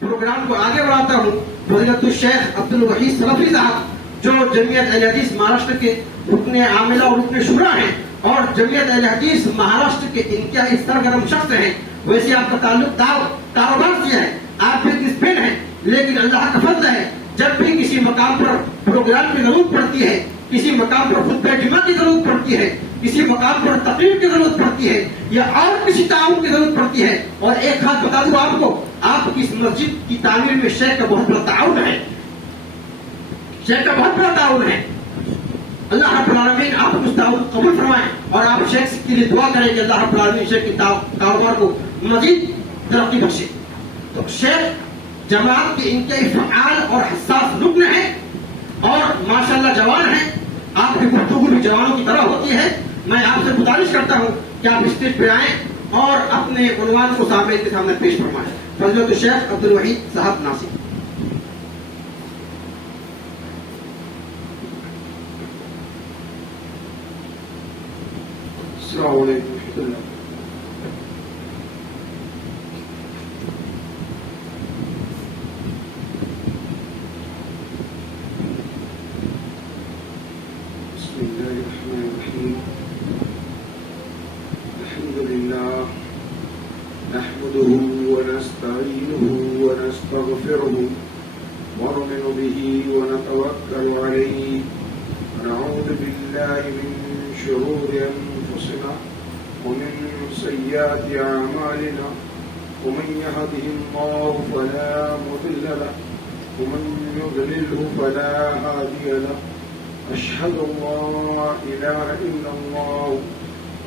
Programme کو آگے بڑھاتا ہوں فضیلت الشیخ عبد الوحید سلفی صاحب جو جمعیت اہل حدیث مہاراشٹر کے رکن عاملہ اور رکن شورا ہیں اور جمعیت اہل حدیث مہاراشٹر کے انتہائی سرگرم شخص ہیں. ویسے آپ کا تعلق کاروبار سے ہے, آپ بزنس مین ہیں, لیکن اللہ کا فضل ہے جب بھی کسی مقام پر پروگرام کی ضرورت پڑتی ہے, کسی مقام پر خطبہ جمعہ کی ضرورت پڑتی ہے, کسی مقام پر تقریر کی ضرورت پڑتی ہے یا اور کسی تعاون کی ضرورت پڑتی ہے. اور ایک بات بتا دوں آپ کو, آپ کی اس مسجد کی تعمیر میں شیخ کا بہت بڑا تعاون ہے, شیخ کا بہت بڑا تعاون ہے. اللہ رب العالمین آپ کو اس تعاون قبول فرمائیں اور آپ شیخ کے لیے دعا کریں کہ اللہ رب العالمین شیخ کے کاروبار کو مزید ترقی بخشے. تو شیخ جماعت کے انتہائی فعال اور حساس رکن ہیں اور ماشاءاللہ جوان ہیں. آپ کی گفتگو بھی جوانوں کی طرح ہوتی ہے. میں آپ سے گزارش کرتا ہوں کہ آپ اسٹیج پہ آئیں اور اپنے عنوان کو سامعین کے سامنے پیش فرمائیں. فضیلت الشیخ عبد الوحید صاحب ناصر. السلام علیکم ورحمۃ اللہ. بسم اللہ الرحمن الرحیم. الحمد للہ نحمده ونستعینه ونستغفره ونؤمن به ونتوکل علیہ ونعوذ باللہ من شرور انفسنا ومن سیئات اعمالنا ومن يهده الله فلا مضل له ومن يضلله فلا هادي له. أشهد أن لا إله إلا الله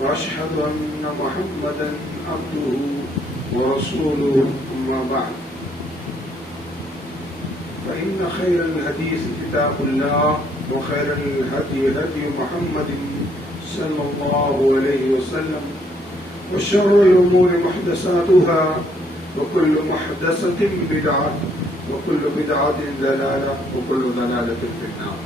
وأشهد أن محمدا عبده ورسوله. أما بعد فإن خير الحديث كتاب الله وخير الهدي هدي محمد صلى الله عليه وسلم وشر الأمور محدثاتها وكل محدثة بدعة وكل بدعة ضلالة وكل ضلالة في النار.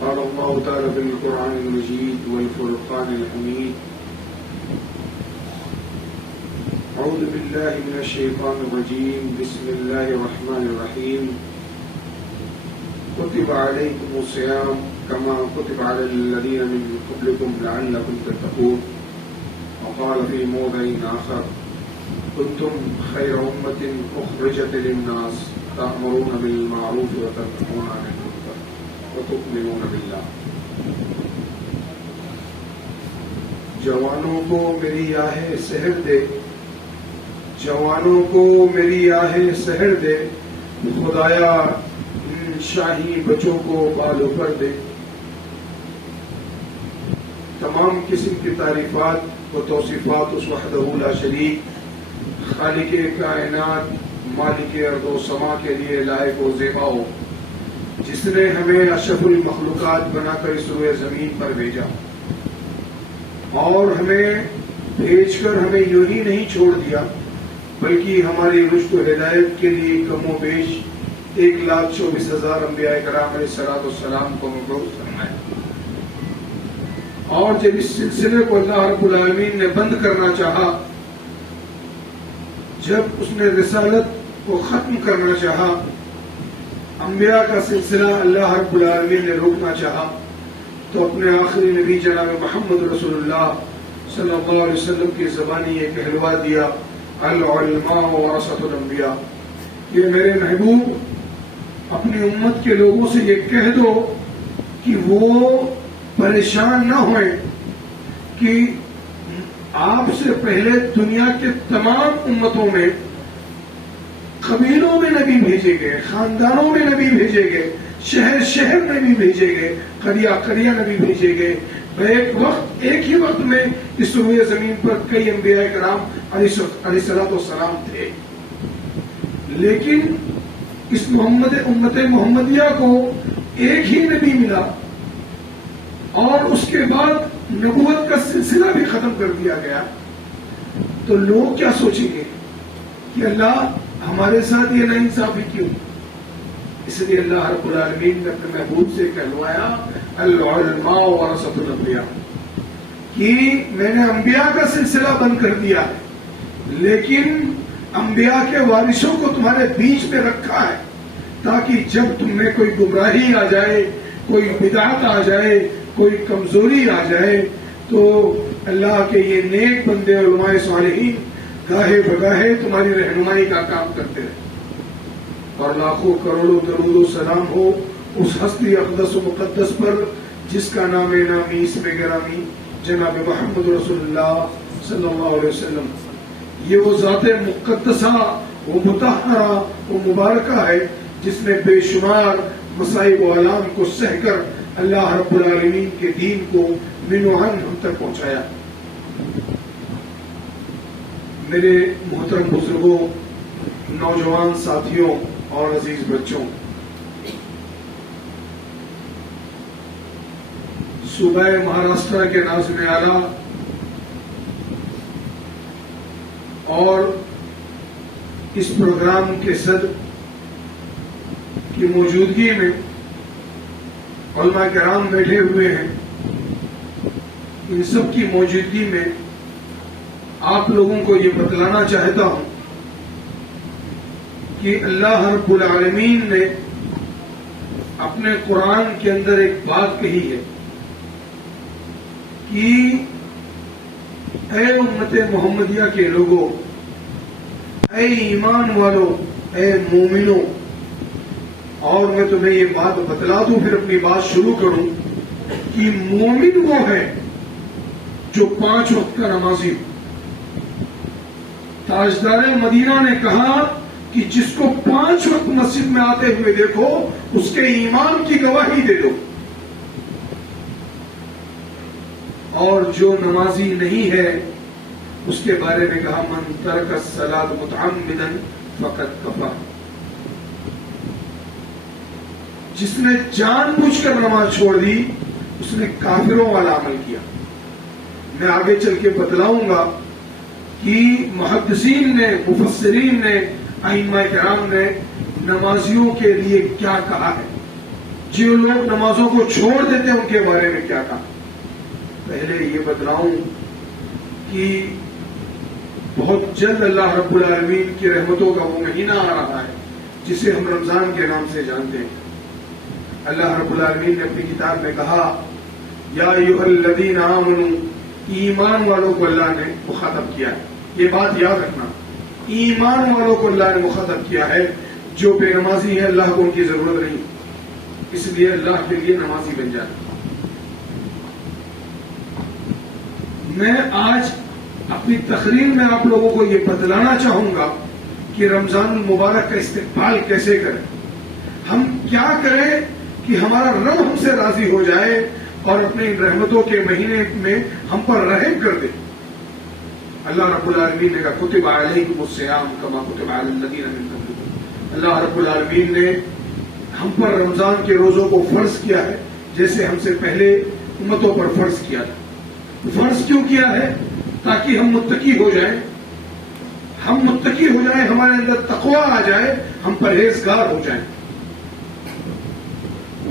قال الله تعالى في القرآن المجيد والفرقان الحميد: أعوذ بالله من الشيطان الرجيم. بسم الله الرحمن الرحيم. كتب عليكم الصيام كما كتب على الذين من قبلكم لعلكم تتقون. وقال في موضع آخر: كنتم خير أمة أخرجت للناس تأمرون بالمعروف وتنهون عن المنكر وتؤمنون بالله. جوانوں کو میری آہ سحر دے, جوانوں کو میری آہ سحر دے, خدایا ان شاہی بچوں کو بالو کر دے. تمام قسم کی تعریفات و توصیفات اس وحدہ لا شریک خالق کائنات مالک ارض و سما کے لیے لائق و زیبا ہو, جس نے ہمیں اشرف المخلوقات بنا کر اس روئے زمین پر بھیجا اور ہمیں بھیج کر ہمیں یوں ہی نہیں چھوڑ دیا بلکہ ہماری رشد و ہدایت کے لیے کم و بیش 1,24,000 انبیاء کرام علیہ الصلوۃ والسلام کو مبعوث فرمایا. اور جب اس سلسلے کو اللہ رب العالمین نے بند کرنا چاہا, جب اس نے رسالت کو ختم کرنا چاہا, انبیاء کا سلسلہ اللہ رب العالمین نے روکنا چاہا, تو اپنے آخری نبی جناب محمد رسول اللہ صلی اللہ علیہ وسلم کی زبانی یہ کہلوا دیا: العلماء ورثۃ الانبیاء. یہ میرے محبوب اپنی امت کے لوگوں سے یہ کہہ دو کہ وہ پریشان نہ ہوئیں کہ آپ سے پہلے دنیا کے تمام امتوں میں قبیلوں میں نبی بھیجے گئے, خاندانوں میں نبی بھیجے گئے, شہر شہر نبی بھیجے گئے, قریہ قریہ نبی بھیجے گئے. ایک ہی وقت میں اس روئے زمین پر کئی انبیاء کرام علیہ الصلوۃ والسلام تھے, لیکن اس امت محمدیہ کو ایک ہی نبی ملا اور اس کے بعد نبوت کا سلسلہ بھی ختم کر دیا گیا. تو لوگ کیا سوچیں گے کہ اللہ ہمارے ساتھ یہ ناانصافی کیوں؟ اس لیے اللہ رب العالمین نے اپنے محبوب سے کہلوایا: العلماء ورثۃ الانبیاء، کہ میں نے انبیاء کا سلسلہ بند کر دیا ہے لیکن انبیاء کے وارثوں کو تمہارے بیچ میں رکھا ہے تاکہ جب تم میں کوئی گمراہی آ جائے، کوئی بدعت آ جائے، کوئی کمزوری آ جائے تو اللہ کے یہ نیک بندے علماء صالحین گاہے بگاہے تمہاری رہنمائی کا کام کرتے رہے. اور لاکھوں کروڑوں درود و سلام ہو اس ہستی اقدس و مقدس پر جس کا نام نامی اسم گرامی جناب محمد رسول اللہ صلی اللہ علیہ وسلم. یہ وہ ذات مقدسہ و مطہرہ و مبارکہ ہے جس نے بے شمار مصائب و آلام کو سہ کر اللہ رب العالمین کے دین کو من و عن ہم تک پہنچایا. میرے محترم بزرگوں، نوجوان ساتھیوں اور عزیز بچوں، صوبہ مہاراشٹر کے ناظم اعلیٰ اور اس پروگرام کے صدر کی موجودگی میں علماء کرام بیٹھے ہوئے ہیں، ان سب کی موجودگی میں آپ لوگوں کو یہ بتلانا چاہتا ہوں کہ اللہ رب العالمین نے اپنے قرآن کے اندر ایک بات کہی ہے کہ اے امت محمدیہ کے لوگوں، اے ایمان والوں، اے مومنوں. اور میں تمہیں یہ بات بتلا دوں پھر اپنی بات شروع کروں کہ مومن وہ ہے جو 5 وقت کا نمازی ہو. تاجدار مدینہ نے کہا کہ جس کو 5 وقت مسجد میں آتے ہوئے دیکھو اس کے ایمان کی گواہی دے دو، اور جو نمازی نہیں ہے اس کے بارے میں کہا من ترک الصلاۃ متعمدا فقد کفر. جس نے جان بوجھ کر نماز چھوڑ دی اس نے کافروں والا عمل کیا. میں آگے چل کے بتلاؤں گا کہ محدثین نے، مفسرین نے، ائمہ کرام نے نمازیوں کے لیے کیا کہا ہے، جو لوگ نمازوں کو چھوڑ دیتے ہیں ان کے بارے میں کیا کہا. پہلے یہ بتلاؤں کہ بہت جلد اللہ رب العالمین کی رحمتوں کا وہ مہینہ آ رہا ہے جسے ہم رمضان کے نام سے جانتے ہیں. اللہ رب العالمین نے اپنی کتاب میں کہا یا ایھا الذین آمنوا، ایمان والوں کو اللہ نے مخاطب کیا ہے. یہ بات یاد رکھنا، ایمان والوں کو اللہ نے مخاطب کیا ہے. جو بے نمازی ہے اللہ کو ان کی ضرورت نہیں، اس لیے اللہ کے لیے نمازی بن جائے. میں آج اپنی تقریر میں آپ لوگوں کو یہ بتلانا چاہوں گا کہ رمضان المبارک کا استقبال کیسے کریں، ہم کیا کریں کہ ہمارا رب ہم سے راضی ہو جائے اور اپنی رحمتوں کے مہینے میں ہم پر رحم کر دے. اللہ رب العالمین نے کہا کتب علیکم الصیام کما کتب علی الذین من قبلکم. اللہ رب العالمین نے ہم پر رمضان کے روزوں کو فرض کیا ہے جیسے ہم سے پہلے امتوں پر فرض کیا تھا. فرض کیوں کیا ہے؟ تاکہ ہم متقی ہو جائیں، ہم متقی ہو جائیں، ہمارے اندر تقویٰ آ جائے، ہم پرہیزگار ہو جائیں.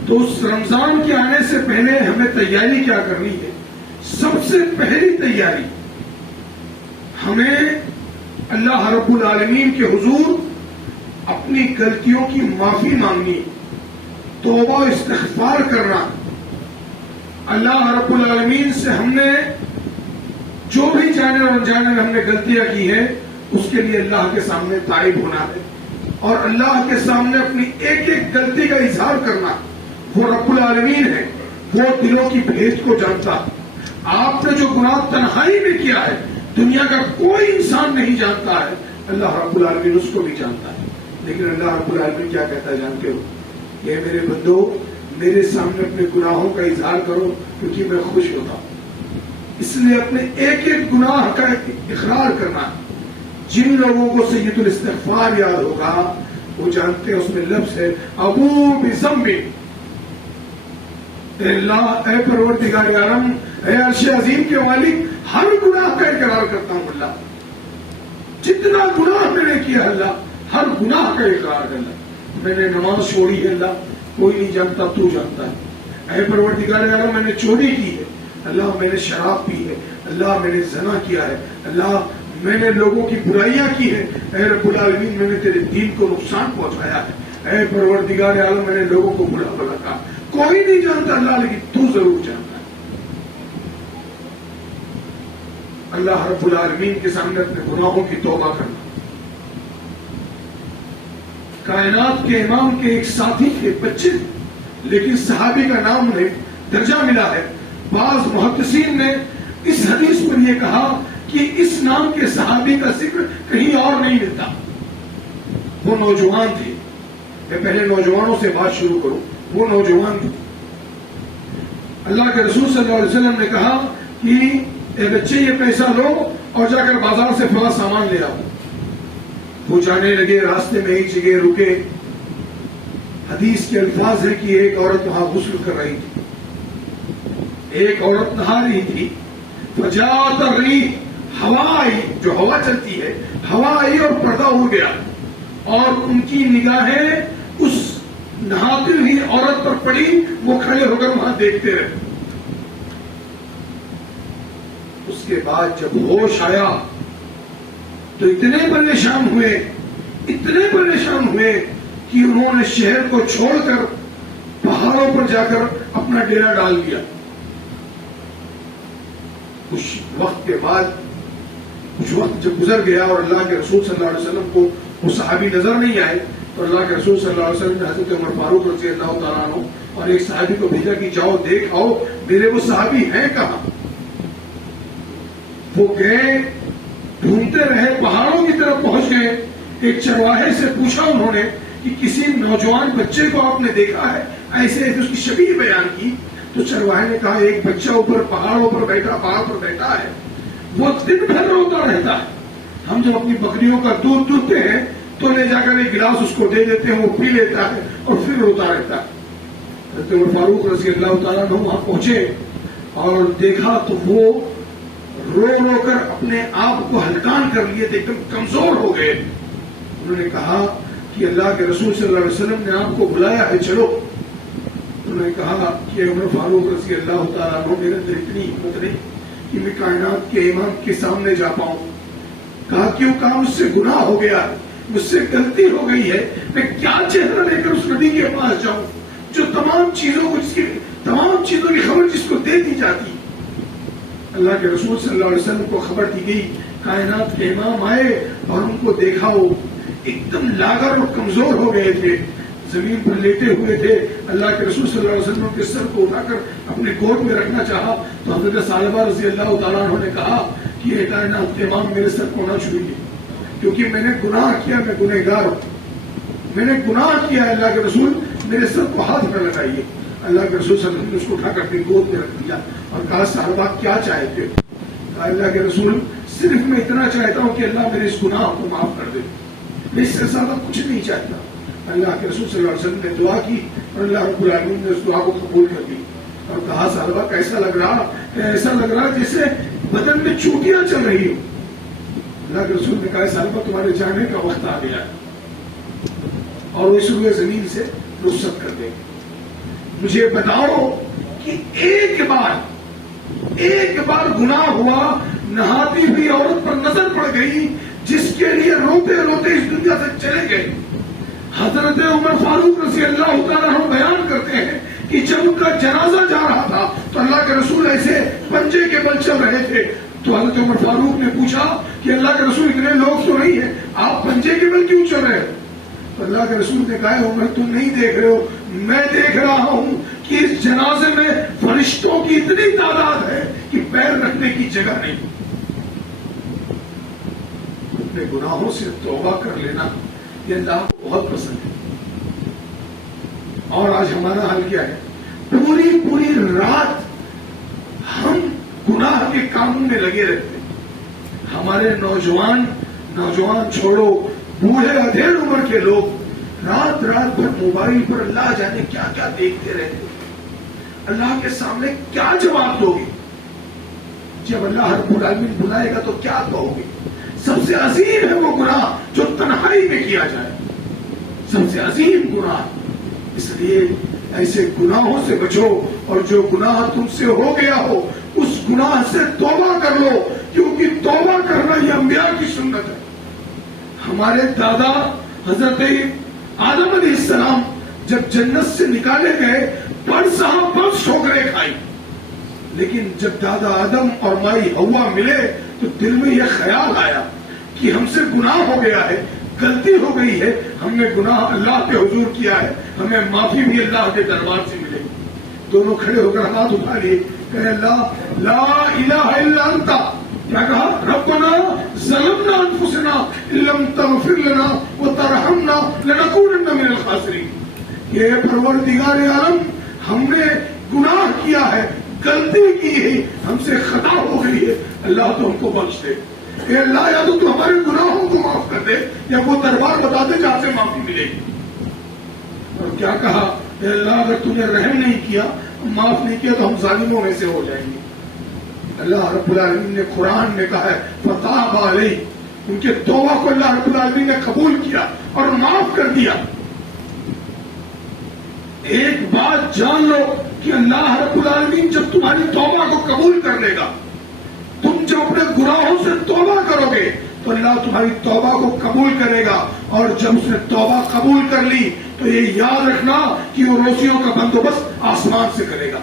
تو اس رمضان کے آنے سے پہلے ہمیں تیاری کیا کرنی ہے؟ سب سے پہلی تیاری ہمیں اللہ رب العالمین کے حضور اپنی غلطیوں کی معافی مانگنی، توبہ و استغفار کرنا. اللہ رب العالمین سے ہم نے جو بھی جانے اور انجانے میں ہم نے غلطیاں کی ہیں اس کے لیے اللہ کے سامنے تائب ہونا ہے اور اللہ کے سامنے اپنی ایک ایک غلطی کا اظہار کرنا. وہ رب العالمین ہے، وہ دلوں کی بھیج کو جانتا. آپ نے جو گناہ تنہائی میں کیا ہے دنیا کا کوئی انسان نہیں جانتا ہے، اللہ رب العالمین اس کو بھی جانتا ہے. لیکن اللہ رب العالمین کیا کہتا ہے جانتے ہو؟ کہ میرے بندو میرے سامنے اپنے گناہوں کا اظہار کرو کیونکہ میں خوش ہوتا ہوں. اس لیے اپنے ایک ایک گناہ کا اقرار کرنا. جن لوگوں کو سید الاستغفار یاد ہوگا وہ جانتے ہیں اس میں لفظ ہے ابو بذنب. اے اللہ، اے پروردگار عالم، اے عرش عظیم کے مالک، ہر گناہ کا اقرار کرتا ہوں اللہ. جتنا گناہ میں نے کیا اللہ، ہر گناہ کا اقرار ہے اللہ. میں نے نماز چھوڑی ہے اللہ، کوئی نہیں جانتا، تو جانتا ہے. اے پروردگار عالم، میں نے چوری کی ہے اللہ، میں نے شراب پی ہے اللہ، میں نے زنا کیا ہے اللہ، میں نے لوگوں کی برائیاں کی ہیں، اے رب العالمین میں نے تیرے دین کو نقصان پہنچایا ہے، اے پروردگار عالم میں نے لوگوں کو برا بھلا کہا۔ کوئی نہیں جانتا اللہ، لیکن تو ضرور جانتا ہے۔ اللہ رب العالمین کے سامنے اپنے گناہوں کی توبہ کرنا۔ کائنات کے امام کے ایک ساتھی کے بچے، لیکن صحابی کا نام نہیں درجہ ملا ہے۔ بعض محدثین نے اس حدیث پر یہ کہا کہ اس نام کے صحابی کا ذکر کہیں اور نہیں ملتا۔ وہ نوجوان تھے، میں پہلے نوجوانوں سے بات شروع کروں۔ وہ نوجوان تھے، اللہ کے رسول صلی اللہ علیہ وسلم نے کہا کہ اے بچے یہ پیسہ لو اور جا کر بازار سے فلاں سامان لے آؤ۔ وہ جانے لگے، راستے میں ایک جگہ رکے۔ حدیث کے الفاظ ہے کہ ایک عورت وہاں غسل کر رہی تھی، ایک عورت نہا رہی تھی۔ فجاءت الريح، ہوا آئی، جو ہوا چلتی ہے، ہوا آئی اور پردہ ہو گیا، اور ان کی نگاہیں اس نہاتی ہوئی عورت پر پڑی۔ وہ کھڑے ہو کر وہاں دیکھتے رہے۔ اس کے بعد جب ہوش آیا تو اتنے پریشان ہوئے کہ انہوں نے شہر کو چھوڑ کر پہاڑوں پر جا کر اپنا ڈیرا ڈال دیا۔ کچھ وقت کے بعد، کچھ وقت جب گزر گیا اور اللہ کے رسول صلی اللہ علیہ وسلم کو وہ صحابی نظر نہیں آئے، تو اللہ کے رسول صلی اللہ علیہ وسلم نے حضرت عمر فاروق رضی اللہ تعالیٰ عنہ اور ایک صحابی کو بھیجا کہ جاؤ دیکھ آؤ میرے وہ صحابی ہیں کہاں۔ وہ گئے، ڈھونڈتے رہے، پہاڑوں کی طرف پہنچ گئے۔ ایک چرواہے سے پوچھا انہوں نے کہ کسی نوجوان بچے کو آپ نے دیکھا ہے؟ ایسے اس کی شبیہ بیان کی۔ تو چرواہے نے کہا ایک بچہ اوپر پہاڑوں پر بیٹھا، پہاڑ پر بیٹھا ہے، وہ دن بھر روتا رہتا ہے۔ ہم جب اپنی بکریوں کا دودھ دودھتے ہیں تو لے جا کر ایک گلاس اس کو دے دیتے ہیں، وہ پی لیتا ہے اور پھر روتا رہتا ہے۔ حضرت عمر فاروق رضی اللہ تعالیٰ عنہ وہاں پہنچے اور دیکھا تو وہ رو رو کر اپنے آپ کو ہلکان کر لیے تھے، ایک دم کمزور ہو گئے۔ انہوں نے کہا کہ اللہ کے رسول صلی اللہ علیہ وسلم نے آپ کو بلایا ہے، چلو۔ انہوں نے کہا کہ عمر فاروق رضی اللہ تعالیٰ عنہ میرے اندر اتنی ہمت نہیں کہ میں کائنات کے امام کے سامنے جا پاؤں۔ کہا کیوں؟ کہا مجھ سے گناہ ہو گیا، مجھ سے غلطی ہو گئی ہے، میں کیا چہرہ لے کر اس نبی کے پاس جاؤں جو تمام چیزوں کی خبر جس کو دے دی جاتی۔ اللہ کے رسول صلی اللہ علیہ وسلم کو خبر دی گئی، کائنات کے امام آئے اور ان کو دیکھا، وہ ایک دم لاغر اور کمزور ہو گئے تھے، زمین پر لیٹے ہوئے تھے۔ اللہ کے رسول صلی اللہ علیہ وسلم کے سر کو اٹھا کر اپنے گود میں رکھنا چاہا تو حضرت ثعلبہ رضی اللہ تعالیٰ عنہ نے کہا کہ یہ کائنات کے امام میرے سر کو نہ چھوئیے، کیونکہ میں نے گناہ کیا، میں گنہگار ہوں، میں نے گناہ کیا۔ اللہ کے رسول میرے سر کو ہاتھ نہ لگائیے۔ اللہ کے رسول صلی اللہ علیہ وسلم نے اس کو اٹھا کر اپنی گود میں رکھ دیا اور کہا ثعلبہ کیا چاہتے ہو؟ کہا اللہ کے رسول صرف میں اتنا چاہتا ہوں کہ اللہ میرے اس گناہ کو معاف کر دے، میں اس سے زیادہ کچھ نہیں چاہتا۔ اللہ کے رسول صلی اللہ علیہ وسلم نے دعا کی اور اللہ رب العالمین نے اس دعا کو قبول کر دی اور کہا ثعلبہ کیسا لگ رہا؟ ایسا لگ رہا جیسے بدن میں چوٹیاں چل رہی ہوں۔ اللہ کے رسول نے کہا ثعلبہ تمہارے جانے کا وقت آ گیا ہے، اور وہ اس روئے زمین سے رخصت کر دے۔ مجھے بتاؤ کہ ایک بار گناہ ہوا، نہاتی ہوئی عورت پر نظر پڑ گئی جس کے لیے روتے روتے اس دنیا سے چلے گئے۔ حضرت عمر فاروق رضی اللہ تعالیٰ عنہ بیان کرتے ہیں کہ جب ان کا جنازہ جا رہا تھا تو اللہ کے رسول ایسے پنجے کے بل چل رہے تھے، تو حضرت عمر فاروق نے پوچھا کہ اللہ کے رسول اتنے لوگ تو نہیں ہیں، آپ پنجے کے بل کیوں چل رہے ہیں؟ تو اللہ کے رسول نے کہا عمر تم نہیں دیکھ رہے ہو، میں دیکھ رہا ہوں کہ اس جنازے میں فرشتوں کی اتنی تعداد ہے کہ پیر رکھنے کی جگہ نہیں۔ اپنے گناہوں سے توبہ کر لینا یہ اللہ کو بہت پسند ہے۔ اور آج ہمارا حال کیا ہے؟ پوری رات ہم گناہ کے کاموں میں لگے رہتے ہیں۔ ہمارے نوجوان چھوڑو، بوڑھے ادھیڑ عمر کے لوگ رات بھر موبائل پر اللہ جانے کیا کیا دیکھتے رہتے ہیں۔ اللہ کے سامنے کیا جواب دو گے؟ جب اللہ رب العالمین بلائے گا تو کیا کہو گے؟ سب سے عظیم ہے وہ گناہ جو تنہائی میں کیا جائے، سب سے عظیم گناہ۔ اس لیے ایسے گناہوں سے بچو، اور جو گناہ تم سے ہو گیا ہو اس گناہ سے توبہ کر لو، کیونکہ توبہ کرنا یہ انبیاء کی سنت ہے. ہمارے دادا حضرت آدم علیہ السلام جب جنت سے نکالے گئے برس ٹھوکریں کھائی، لیکن جب دادا آدم اور مائی ہوا ملے تو دل میں یہ خیال آیا کہ ہم سے گناہ ہو گیا ہے، غلطی ہو گئی ہے، ہم نے گناہ اللہ کے حضور کیا ہے، ہمیں معافی بھی اللہ کے دربار سے ملے گی. دونوں کھڑے ہو کر ہاتھ اٹھا لیے، کہ اللہ لا الہ الا انت. کیا کہا؟ ربنا ظلمنا انفسنا ان لم تغفر لنا وترحمنا لنکونن من الخاسرین. یہ پروردگار عالم، ہم نے گناہ کیا ہے، غلطی کی ہے، ہم سے خطا ہو گئی ہے، اللہ تو ہم کو بخش دے. اے اللہ یا تو ہمارے گناہوں کو معاف کر دے یا وہ دربار بتا دے جہاں سے معافی ملے گی. اور کیا کہا؟ اے اللہ اگر تم نے رحم نہیں کیا، معاف نہیں کیا تو ہم ظالموں میں سے ہو جائیں گے. اللہ رب العالمین نے قرآن میں کہا ہے فتاب علیہ، ان کے توبہ کو اللہ رب العالمین نے قبول کیا اور معاف کر دیا. ایک بات جان لو کہ اللہ رب العالمین جب تمہاری توبہ کو قبول کر لے گا، تم جب اپنے گناہوں سے توبہ کرو گے تو اللہ تمہاری توبہ کو قبول کرے گا. اور جب اس نے توبہ قبول کر لی تو یہ یاد رکھنا کہ وہ روزیوں کا بندوبست آسمان سے کرے گا،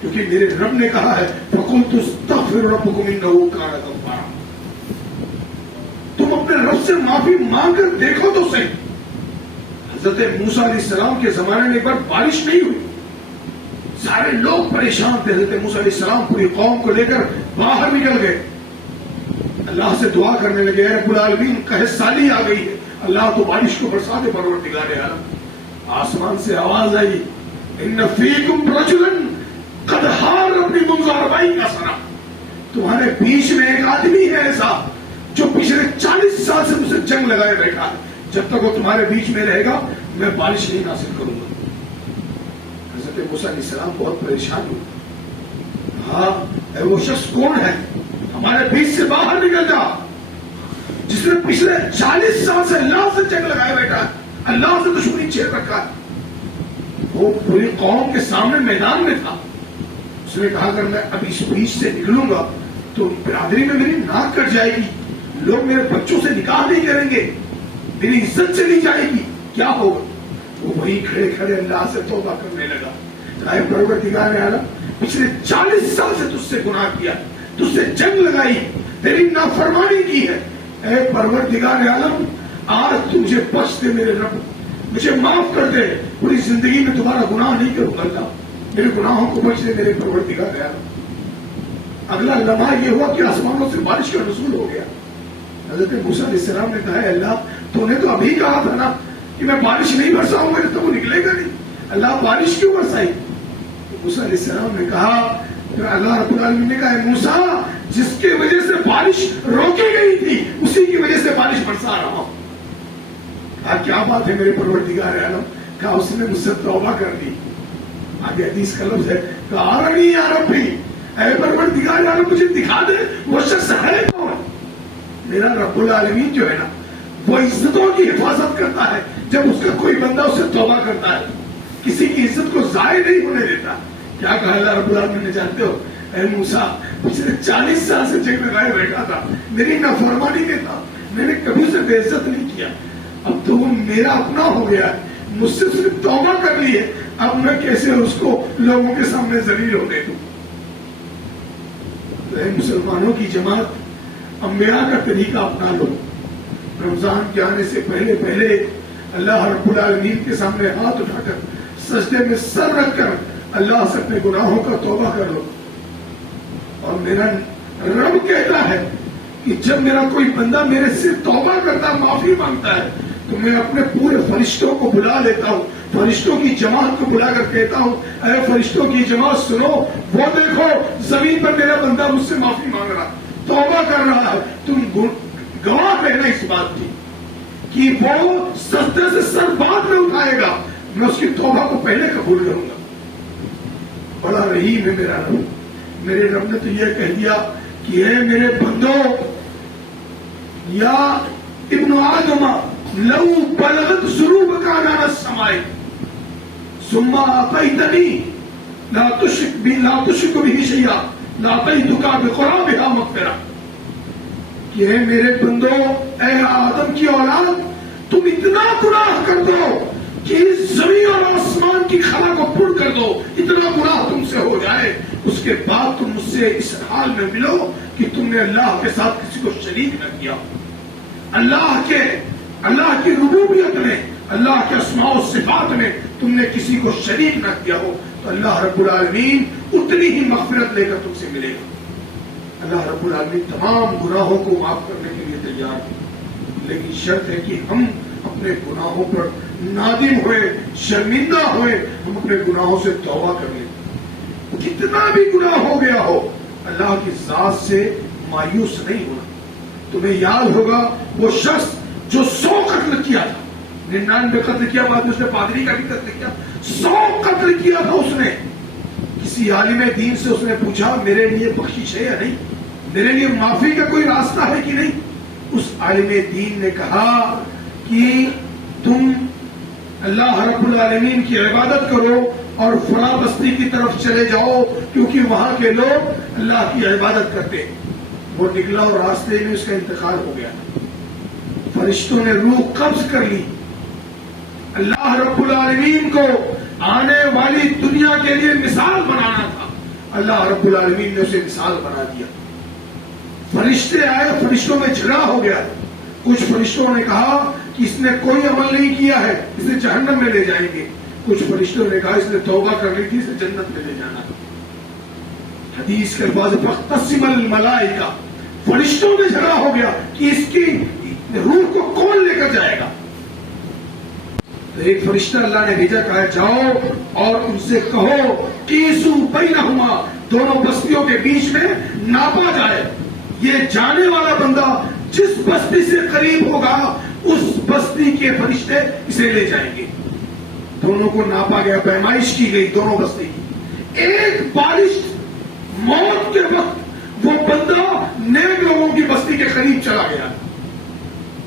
کیونکہ میرے رب نے کہا ہے فَقُلْتُ اسْتَغْفِرُوا رَبَّكُمْ إِنَّهُ كَانَ غَفَّارًا. تم اپنے رب سے معافی مانگ کر دیکھو تو صحیح. حضرت موسیٰ علیہ السلام کے زمانے میں ایک بار بارش نہیں ہوئی، سارے لوگ پریشان تھے. حضرت موسیٰ علیہ السلام پوری قوم کو لے کر باہر نکل گئے، اللہ سے دعا کرنے لگے اے رب العالمین قحط سالی آ گئی ہے، اللہ تو بارش کو برسا دے پروردگار عالم. آسمان سے آواز آئی ان فیکم رجلا قد حاربنی منذ 40 سنہ. تمہارے بیچ میں ایک آدمی ہے ایسا جو پچھلے 40 سال سے مجھ سے جنگ لگائے بیٹھا ہے، جب تک وہ تمہارے بیچ میں رہے گا میں بارش نہیں نازل کروں گا. حضرت موسیٰ علیہ السلام بہت پریشان ہوئے. ہاں وہ شخص کون ہے؟ ہمارے بیچ سے باہر نکل جا، جس نے پچھلے 40 سال سے اللہ سے جنگ لگائے بیٹھا ہے، اللہ سے دشمنی چھیڑ رکھا ہے. وہ پوری قوم کے سامنے میدان میں تھا. اس نے کہا اگر میں اب اس بیچ سے نکلوں گا تو برادری میں میری ناک کٹ جائے گی، لوگ میرے بچوں سے نکاح نہیں کریں گے، میری عزت چلی جائے گی، کیا ہوگا؟ وہ وہی کھڑے کھڑے اللہ سے توبہ کرنے لگا. اے پروردگار عالم، پچھلے 40 سال سے تجھ سے گناہ کیا، تجھ سے جنگ لگائی، تیری نافرمانی کی ہے. اے پروردگار عالم آج تجھے بخش دے میرے رب، مجھے معاف کر دے، پوری زندگی میں دوبارہ گناہ نہیں کروں گا. اللہ میرے گناہوں کو بخش دے میرے پروردگار عالم. اگلا لمحہ یہ ہوا کہ آسمانوں سے بارش کا نزول ہو گیا. حضرت موسیٰ علیہ السلام نے کہا ہے اللہ تو نے تو ابھی کہا تھا نا کہ میں بارش نہیں برساؤں گا تو وہ نکلے گا نہیں، اللہ بارش کیوں برسائی؟ موسیٰ علیہ السلام نے کہا، اللہ رب العالمین نے کہا ہے موسیٰ جس کی وجہ سے بارش روکی گئی تھی اسی کی وجہ سے بارش برسا رہا ہوں. کیا بات ہے میرے پروردگار عالم. کہا اس نے مجھ سے توبہ کر دی. آگے حدیث کا لفظ ہے کہ آرنی یا ربی، اے پروردگار عالم مجھے دکھا دے وہ شخص ہے کون. میرا رب العالمین جو ہے نا وہ عزتوں کی حفاظت کرتا ہے. جب اس کا کوئی بندہ اسے توبہ کرتا ہے کسی کی عزت کو ضائع نہیں ہونے دیتا. کیا کہا اللہ رب العالمین نے جانتے ہو؟ اے موسیٰ پچھلے 40 سال سے جنگ لگائے بیٹھا تھا، میری نافرمانی میں تھا، میں نے کبھی اسے بے عزت نہیں کیا، اب تو وہ میرا اپنا ہو گیا ہے، مجھ سے صرف توبہ کر لی ہے، اب میں کیسے اس کو لوگوں کے سامنے ذلیل ہونے دوں. اے مسلمانوں کی جماعت انبیاء کا طریقہ اپنا لو. رمضان کے آنے سے پہلے پہلے اللہ رب العالمین کے سامنے ہاتھ اٹھا کر سجدے میں سر رکھ کر اللہ سے اپنے گناہوں کا توبہ کر لو. اور میرا رب کہتا ہے کہ جب میرا کوئی بندہ میرے سے توبہ کرتا معافی مانگتا ہے تو میں اپنے پورے فرشتوں کو بلا لیتا ہوں، فرشتوں کی جماعت کو بلا کر کہتا ہوں اے فرشتوں کی جماعت سنو، وہ دیکھو زمین پر میرا بندہ مجھ سے معافی مانگ رہا، توبہ کر رہا ہے. تم گواہ رہنا اس بات کی کہ وہ سجدے سے سر بعد میں اٹھائے گا، میں اس کی توبہ کو پہلے قبول کروں گا. بڑا رحیم ہے میرا رب. میرے رب نے تو یہ کہہ دیا کہ اے میرے بندو یا ابن آدم لو بلغت ذنوبک عنان السماء ثم اعطیتنی لا تشرک به شیئا لأعطیتک بقرابها مغفرۃ. کہ اے میرے بندو، اے آدم کی اولاد، تم اتنا گناہ کر دو کہ اس زمین اور آسمان کی خلا کو پر کر دو، اتنا گناہ تم سے ہو جائے، اس کے بعد تم مجھ سے اس حال میں ملو کہ تم نے اللہ کے ساتھ کسی کو شریک نہ کیا، اللہ کی ربوبیت میں، اللہ کے اسماء و صفات میں تم نے کسی کو شریک نہ کیا ہو، تو اللہ رب العالمین اتنی ہی مغفرت لے کر تم سے ملے گا۔ اللہ رب العالمین تمام گناہوں کو معاف کرنے کے لیے تیار ہے، لیکن شرط ہے کہ ہم اپنے گناہوں پر نادم ہوئے، شرمندہ ہوئے، ہم اپنے گناہوں سے توبہ کر لیں۔ کتنا بھی گناہ ہو گیا ہو، اللہ کی ذات سے مایوس نہیں ہونا۔ تمہیں یاد ہوگا وہ شخص جو 100 قتل کیا تھا، 99 قتل کیا، بعد میں اس نے پادری کا بھی قتل کیا، 100 قتل کیا تھا اس نے۔ کسی عالم دین سے اس نے پوچھا میرے لیے بخشش ہے یا نہیں، میرے لیے معافی کا کوئی راستہ ہے کہ نہیں؟ اس عالم دین نے کہا کہ تم اللہ رب العالمین کی عبادت کرو اور فلاں بستی کی طرف چلے جاؤ، کیونکہ وہاں کے لوگ اللہ کی عبادت کرتے ہیں۔ وہ نکلا اور راستے میں اس کا انتقال ہو گیا، فرشتوں نے روح قبض کر لی۔ اللہ رب العالمین کو آنے والی دنیا کے لیے مثال بنانا تھا، اللہ رب العالمین نے اسے مثال بنا دیا۔ فرشتے آئے، فرشتوں میں جھگڑا ہو گیا، کچھ فرشتوں نے کہا کہ اس نے کوئی عمل نہیں کیا ہے، اسے جہنم میں لے جائیں گے، کچھ فرشتوں نے کہا اس نے توبہ کر لی تھی، اسے جنت میں لے جانا۔ حدیث کے الفاظ فاختصم الملائکہ، فرشتوں میں جھگڑا ہو گیا کہ اس کی روح کو کون لے کر جائے گا۔ تو ایک فرشتہ اللہ نے بھیجا، کہا جاؤ اور ان سے کہو قیسوا بینہما، دونوں بستیوں کے بیچ میں ناپا جائے، یہ جانے والا بندہ جس بستی سے قریب ہوگا اس بستی کے فرشتے اسے لے جائیں گے۔ دونوں کو ناپا گیا، پیمائش کی گئی دونوں بستی کی۔ ایک بارش موت کے وقت وہ بندہ نیک لوگوں کی بستی کے قریب چلا گیا،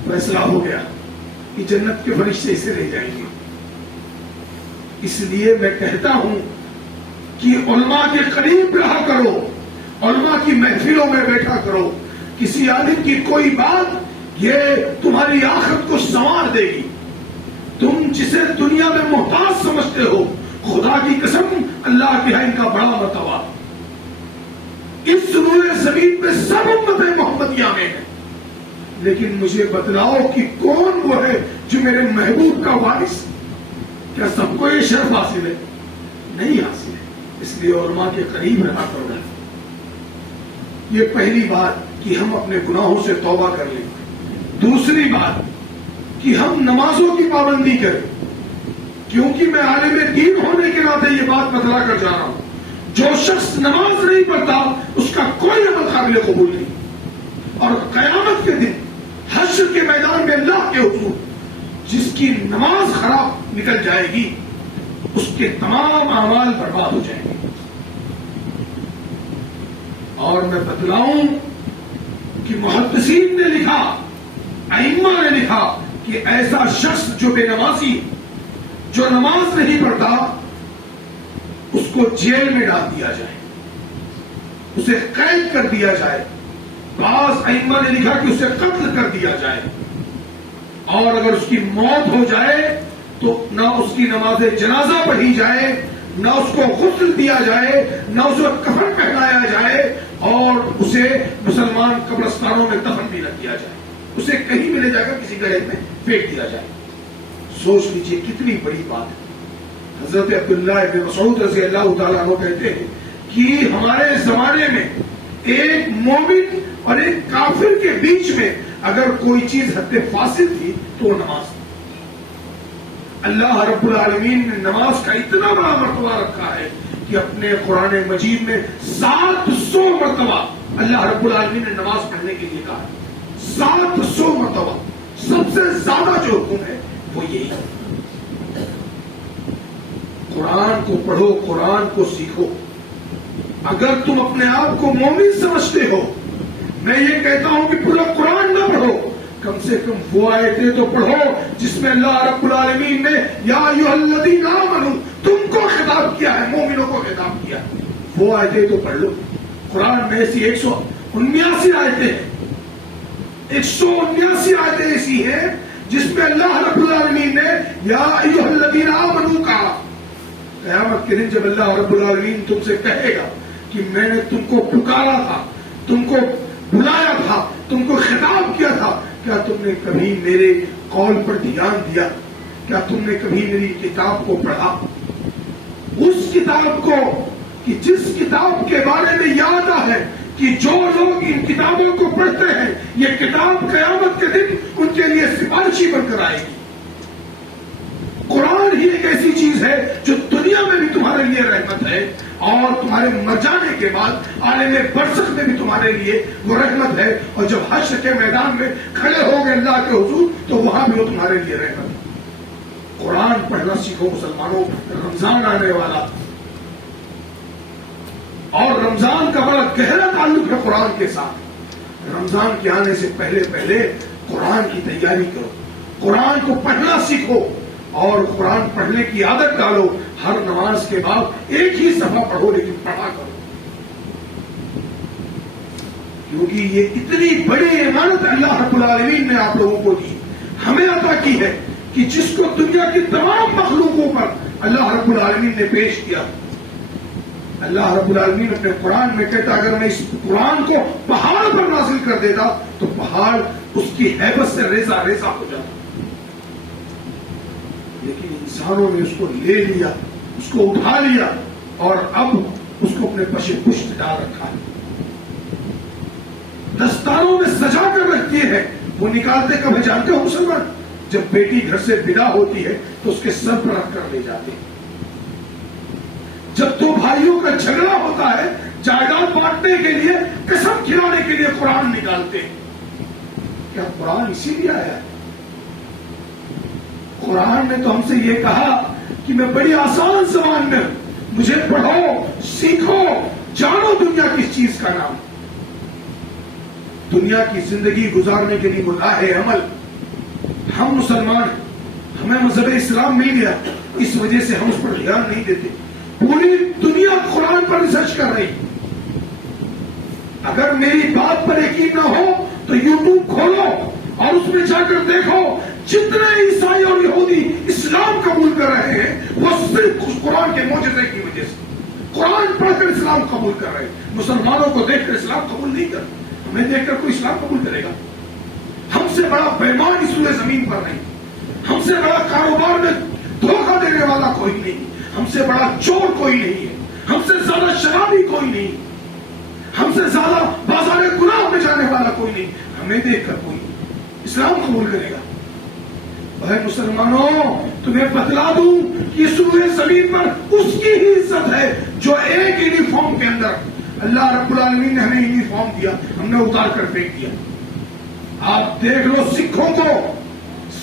فیصلہ ہو گیا کہ جنت کے فرشتے اسے لے جائیں گے۔ اس لیے میں کہتا ہوں کہ علماء کے قریب رہا کرو، علماء کی محفلوں میں بیٹھا کرو، کسی عالم کی کوئی بات یہ تمہاری آخرت کو سنوار دے گی۔ تم جسے دنیا میں محتاج سمجھتے ہو، خدا کی قسم اللہ کے ہاں ان کا بڑا مرتبہ۔ اس روئے زمین پہ سب امت محمدیہ میں ہے، لیکن مجھے بتلاؤ کہ کون وہ ہے جو میرے محبوب کا وارث؟ کیا سب کو یہ شرف حاصل ہے؟ نہیں حاصل ہے۔ اس لیے علماء کے قریب رہا کرو۔ یہ پہلی بات کہ ہم اپنے گناہوں سے توبہ کر لیں۔ دوسری بات کہ ہم نمازوں کی پابندی کریں، کیونکہ میں عالم دین ہونے کے ناطے یہ بات بتلا کر جا رہا ہوں، جو شخص نماز نہیں پڑھتا اس کا کوئی عمل قابل قبول نہیں، اور قیامت کے دن حشر کے میدان میں اللہ کے حضور جس کی نماز خراب نکل جائے گی اس کے تمام اعمال برباد ہو جائیں گے۔ اور میں بتلاؤں کہ محدثین نے لکھا، ائمہ نے لکھا کہ ایسا شخص جو بے نمازی، جو نماز نہیں پڑھتا، اس کو جیل میں ڈال دیا جائے، اسے قید کر دیا جائے، بعض ائمہ نے لکھا کہ اسے قتل کر دیا جائے، اور اگر اس کی موت ہو جائے تو نہ اس کی نماز جنازہ پڑھی جائے، نہ اس کو غسل دیا جائے، نہ اسے کفن پہنایا جائے، اور اسے مسلمان قبرستانوں میں دفن بھی نہ کیا جائے، اسے کہیں بھی لے جا کر کسی گڑھے میں پھینک دیا جائے۔ سوچ لیجئے کتنی بڑی بات ہے۔ حضرت عبداللہ ابن مسعود رضی اللہ تعالیٰ عنہ کہتے ہیں کہ ہمارے زمانے میں ایک مومن اور ایک کافر کے بیچ میں اگر کوئی چیز حد فاصل تھی تو وہ نماز تھی۔ اللہ رب العالمین نے نماز کا اتنا بڑا مرتبہ رکھا ہے کہ اپنے قرآن مجید میں 700 مرتبہ اللہ رب العالمین نے نماز پڑھنے کے لیے کہا ہے، 700 مرتبہ۔ سب سے زیادہ جو حکم ہے وہ یہی ہے، قرآن کو پڑھو، قرآن کو سیکھو۔ اگر تم اپنے آپ کو مومن سمجھتے ہو، میں یہ کہتا ہوں کہ پورا قرآن نہ پڑھو، کم سے کم وہ آیتیں تو پڑھو جس میں اللہ رب العالمین نے یا ایھا الذین آمنوا تم کو خطاب کیا ہے، مومنوں کو خطاب کیا ہے، وہ آیتیں تو پڑھ لو۔ قرآن میں ایسی 179 آیتیں ہیں 179 آیتیں ایسی ہیں جس میں اللہ رب العالمین نے یا ایھا الذین آمنوا کہا. قیامت کے دن جب اللہ رب العالمین تم سے کہے گا کہ میں نے تم کو پکارا تھا، تم کو بلایا تھا، تم کو خطاب کیا تھا، کیا تم نے کبھی میرے قول پر دھیان دیا؟ کیا تم نے کبھی میری کتاب کو پڑھا؟ اس کتاب کو کہ جس کتاب کے بارے میں یاد ہے کہ جو لوگ ان کتابوں کو پڑھتے ہیں یہ کتاب قیامت کے دن ان کے لیے سفارشی بن کر آئے گی. قرآن ہی ایک ایسی چیز ہے جو دنیا میں بھی تمہارے لیے رحمت ہے اور تمہارے مر جانے کے بعد عالم برزخ میں بھی تمہارے لیے وہ رحمت ہے، اور جب حشر کے میدان میں کھڑے ہو گے اللہ کے حضور تو وہاں بھی وہ تمہارے لیے رحمت ہے. قرآن پڑھنا سیکھو مسلمانوں. رمضان آنے والا اور رمضان کا بڑا گہرا تعلق ہے قرآن کے ساتھ. رمضان کے آنے سے پہلے قرآن کی تیاری کرو، قرآن کو پڑھنا سیکھو اور قرآن پڑھنے کی عادت ڈالو. ہر نماز کے بعد ایک ہی صفحہ پڑھو لیکن پڑھا کرو، کیونکہ یہ اتنی بڑی امانت اللہ رب العالمین نے آپ لوگوں کو دی، ہمیں عطا کی ہے کہ جس کو دنیا کی تمام مخلوقوں پر اللہ رب العالمین نے پیش کیا. اللہ رب العالمین اپنے قرآن میں کہتا اگر میں اس قرآن کو پہاڑ پر نازل کر دیتا تو پہاڑ اس کی ہیبت سے ریزہ ریزہ ہو جاتا، لیکن انسانوں نے اس کو لے لیا، اس کو اٹھا لیا اور اب اس کو اپنے پشے پشت ڈال رکھا ہے. دستاروں میں سجا کر رکھ دیے ہیں. وہ نکالتے کب ہے جانتے ہو مسلمان؟ جب بیٹی گھر سے ودا ہوتی ہے تو اس کے سر پر رکھ کر لے جاتے ہیں. جب دو بھائیوں کا جھگڑا ہوتا ہے جائیداد بانٹنے کے لیے، قسم کھلانے کے لیے قرآن نکالتے ہیں. کیا قرآن اسی لیے آیا ہے؟ قرآن نے تو ہم سے یہ کہا کہ میں بڑی آسان زبان میں مجھے پڑھو، سیکھو، جانو دنیا کس چیز کا نام. دنیا کی زندگی گزارنے کے لیے مراہ عمل. ہم مسلمان ہیں، ہمیں مذہب اسلام مل گیا، اس وجہ سے ہم اس پر دھیان نہیں دیتے. پوری دنیا قرآن پر ریسرچ کر رہی. اگر میری بات پر یقین نہ ہو تو یوٹیوب کھولو اور اس میں جا کر دیکھو جتنے عیسائی اور یہودی اسلام قبول کر رہے ہیں وہ صرف قرآن کے معجزے کی وجہ سے قرآن پڑھ کر اسلام قبول کر رہے ہیں. مسلمانوں کو دیکھ کر اسلام قبول نہیں کر، ہمیں دیکھ کر کوئی اسلام قبول کرے گا؟ ہم سے بڑا بےمان اس سورہ زمین پر نہیں، ہم سے بڑا کاروبار میں دھوکہ دینے والا کوئی نہیں، ہم سے بڑا چور کوئی نہیں ہے، ہم سے زیادہ شرابی کوئی نہیں، ہم سے زیادہ بازار گناہ میں جانے والا کوئی نہیں. ہمیں دیکھ کر کوئی اسلام قبول کرے گا؟ اے مسلمانوں تمہیں بتلا دوں کہ سورہ زمین پر اس کی ہی عزت ہے جو ایک یونیفارم کے اندر اللہ رب العالمین نے ہمیں یونیفارم دیا، ہم نے اتار کر پھینک دیا. آپ دیکھ لو سکھوں کو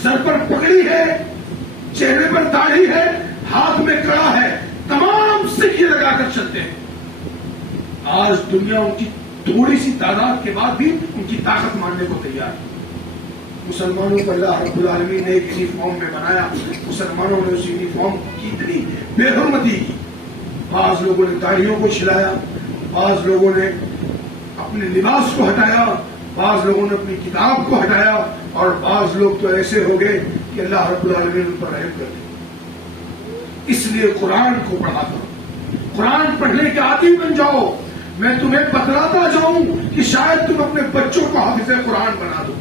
سر پر پگڑی ہے، چہرے پر داڑھی ہے، ہاتھ میں کڑا ہے، تمام سکھ یہ لگا کر چلتے ہیں. آج دنیا ان کی تھوڑی سی تعداد کے بعد بھی ان کی طاقت ماننے کو تیار ہے. مسلمانوں کو اللہ رب العالمین نے ایک یونیفارم میں بنایا، مسلمانوں نے اس یونیفارم کی اتنی بے حرمتی کی. بعض لوگوں نے داڑھیوں کو چھلایا، بعض لوگوں نے اپنے لباس کو ہٹایا، بعض لوگوں نے اپنی کتاب کو ہٹایا، اور بعض لوگ تو ایسے ہو گئے کہ اللہ رب العالمین ان پر رحم کر دے. اس لیے قرآن کو پڑھا کرو، قرآن پڑھنے کے عادی بن جاؤ. میں تمہیں بتلاتا جاؤں کہ شاید تم اپنے بچوں کو حافظ قرآن بنا دو.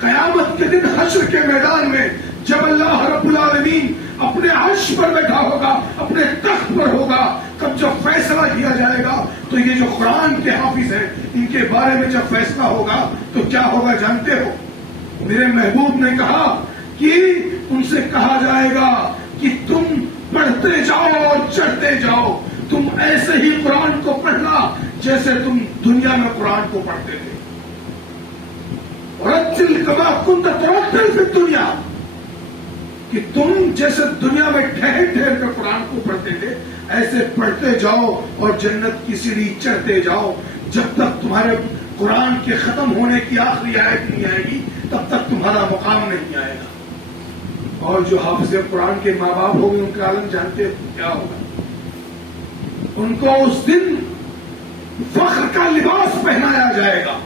قیامت کے دن حشر کے میدان میں جب اللہ رب العالمین اپنے عرش پر بیٹھا ہوگا، اپنے تخت پر ہوگا، تب جب فیصلہ کیا جائے گا تو یہ جو قرآن کے حافظ ہیں ان کے بارے میں جب فیصلہ ہوگا تو کیا ہوگا جانتے ہو؟ میرے محبوب نے کہا کہ ان سے کہا جائے گا کہ تم پڑھتے جاؤ اور چڑھتے جاؤ، تم ایسے ہی قرآن کو پڑھنا جیسے تم دنیا میں قرآن کو پڑھتے تھے. رتل کما کنت ترتل فی الدنیا، کہ تم جیسے دنیا میں ٹھہر ٹھہر کر قرآن کو پڑھتے تھے ایسے پڑھتے جاؤ اور جنت کی سیڑھی چڑھتے جاؤ. جب تک تمہارے قرآن کے ختم ہونے کی آخری آیت نہیں آئے گی تب تک تمہارا مقام نہیں آئے گا. اور جو حافظ قرآن کے ماں باپ ہوں گے ان کا عالم جانتے ہو کیا ہوگا؟ ان کو اس دن فخر کا لباس پہنایا جائے گا،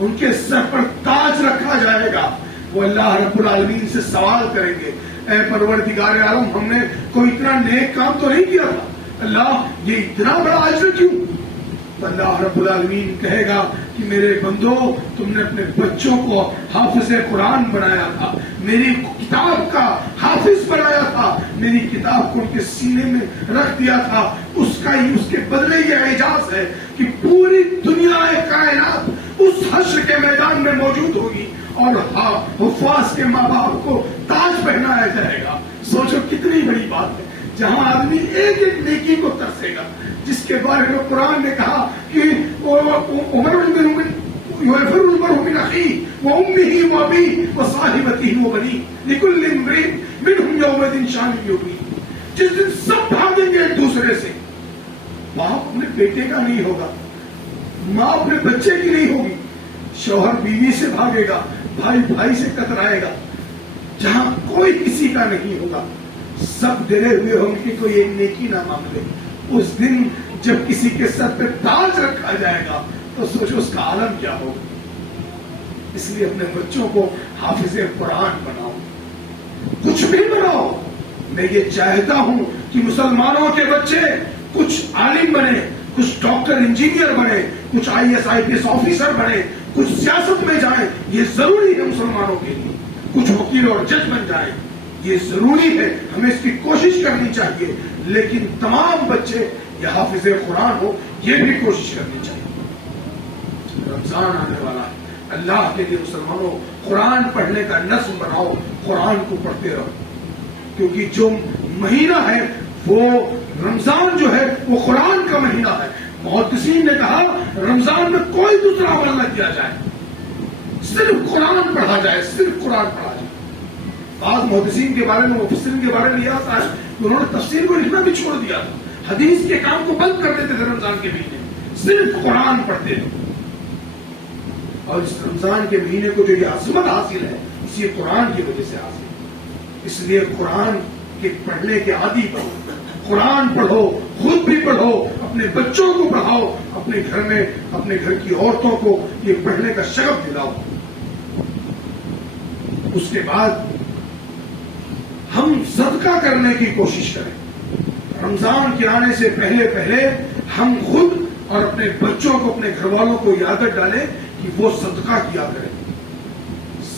ان کے سر پر تاج رکھا جائے گا. وہ اللہ رب العالمین سے سوال کریں گے, اے پروردگار عالم, ہم نے کوئی اتنا نیک کام تو نہیں کیا تھا, اللہ یہ اتنا بڑا اجر کیوں؟ تو اللہ رب العالمین کہے گا کہ میرے بندو, تم نے اپنے بچوں کو حافظ قرآن بنایا تھا, میری کتاب کا حافظ بنایا تھا, میری کتاب کو ان کے سینے میں رکھ دیا تھا. اس کے بدلے یہ اعزاز ہے کہ پوری دنیا کائنات اس حشر کے میدان میں موجود ہوگی اور حفاظ کے ماں باپ کو تاج پہنایا جائے گا. سوچو کتنی بڑی بات ہے, جہاں آدمی ایک ایک نیکی کو ترسے گا, جس کے بارے میں قرآن نے کہا کہ عمر من اخیہ وامہ وابیہ وصاحبتہ وبنیہ لکل امرئ منہم یومئذ شأن یغنیہ. جس دن سب بھاگیں گے ایک دوسرے سے, باپ اپنے بیٹے کا نہیں ہوگا, ماں اپنے بچے کی نہیں ہوگی, شوہر بیوی سے بھاگے گا, بھائی بھائی سے کترائے گا. جہاں کوئی کسی کا نہیں ہوگا, سب ڈرے ہوئے ہوں کہ کوئی ایک نیکی نہ مانگے. اس دن جب کسی کے سر پہ تاج رکھا جائے گا تو سوچو اس کا عالم کیا ہوگا. اس لیے اپنے بچوں کو حافظ قرآن بناؤ, کچھ بھی بناؤ. میں یہ چاہتا ہوں کہ مسلمانوں کے بچے کچھ عالم بنے, کچھ ڈاکٹر انجینئر بنے, کچھ IAS IPS آفیسر بنے, کچھ سیاست میں جائیں, یہ ضروری ہے مسلمانوں کے لیے. کچھ وکیل اور جج بن جائیں, یہ ضروری ہے, ہمیں اس کی کوشش کرنی چاہیے. لیکن تمام بچے یہ حافظ قرآن ہو, یہ بھی کوشش کرنی چاہیے. رمضان آنے والا ہے, اللہ کے لیے مسلمانوں قرآن پڑھنے کا نظم بناؤ, قرآن کو پڑھتے رہو. کیونکہ جو مہینہ ہے وہ رمضان جو ہے وہ قرآن کا مہینہ ہے. محدثین نے کہا رمضان میں کوئی دوسرا عمل نہ کیا جائے, صرف قرآن پڑھا جائے, صرف قرآن پڑھا جائے. بعض محدثین کے بارے میں, مفسرین کے بارے میں یہ آتا ہے کہ انہوں نے تفسیر کو لکھنا بھی چھوڑ دیا تھا, حدیث کے کام کو بند کر دیتے تھے رمضان کے مہینے, صرف قرآن پڑھتے تھے. اور اس رمضان کے مہینے کو جو یہ عظمت حاصل ہے اسی قرآن کی وجہ سے حاصل ہے. اس لیے قرآن کے پڑھنے کے عادی بنو, قرآن پڑھو, خود بھی پڑھو, اپنے بچوں کو پڑھاؤ, اپنے گھر میں اپنے گھر کی عورتوں کو یہ پڑھنے کا شغف دلاؤ. اس کے بعد ہم صدقہ کرنے کی کوشش کریں. رمضان کے آنے سے پہلے پہلے ہم خود اور اپنے بچوں کو, اپنے گھر والوں کو یہ عادت ڈالیں کہ وہ صدقہ کیا کریں.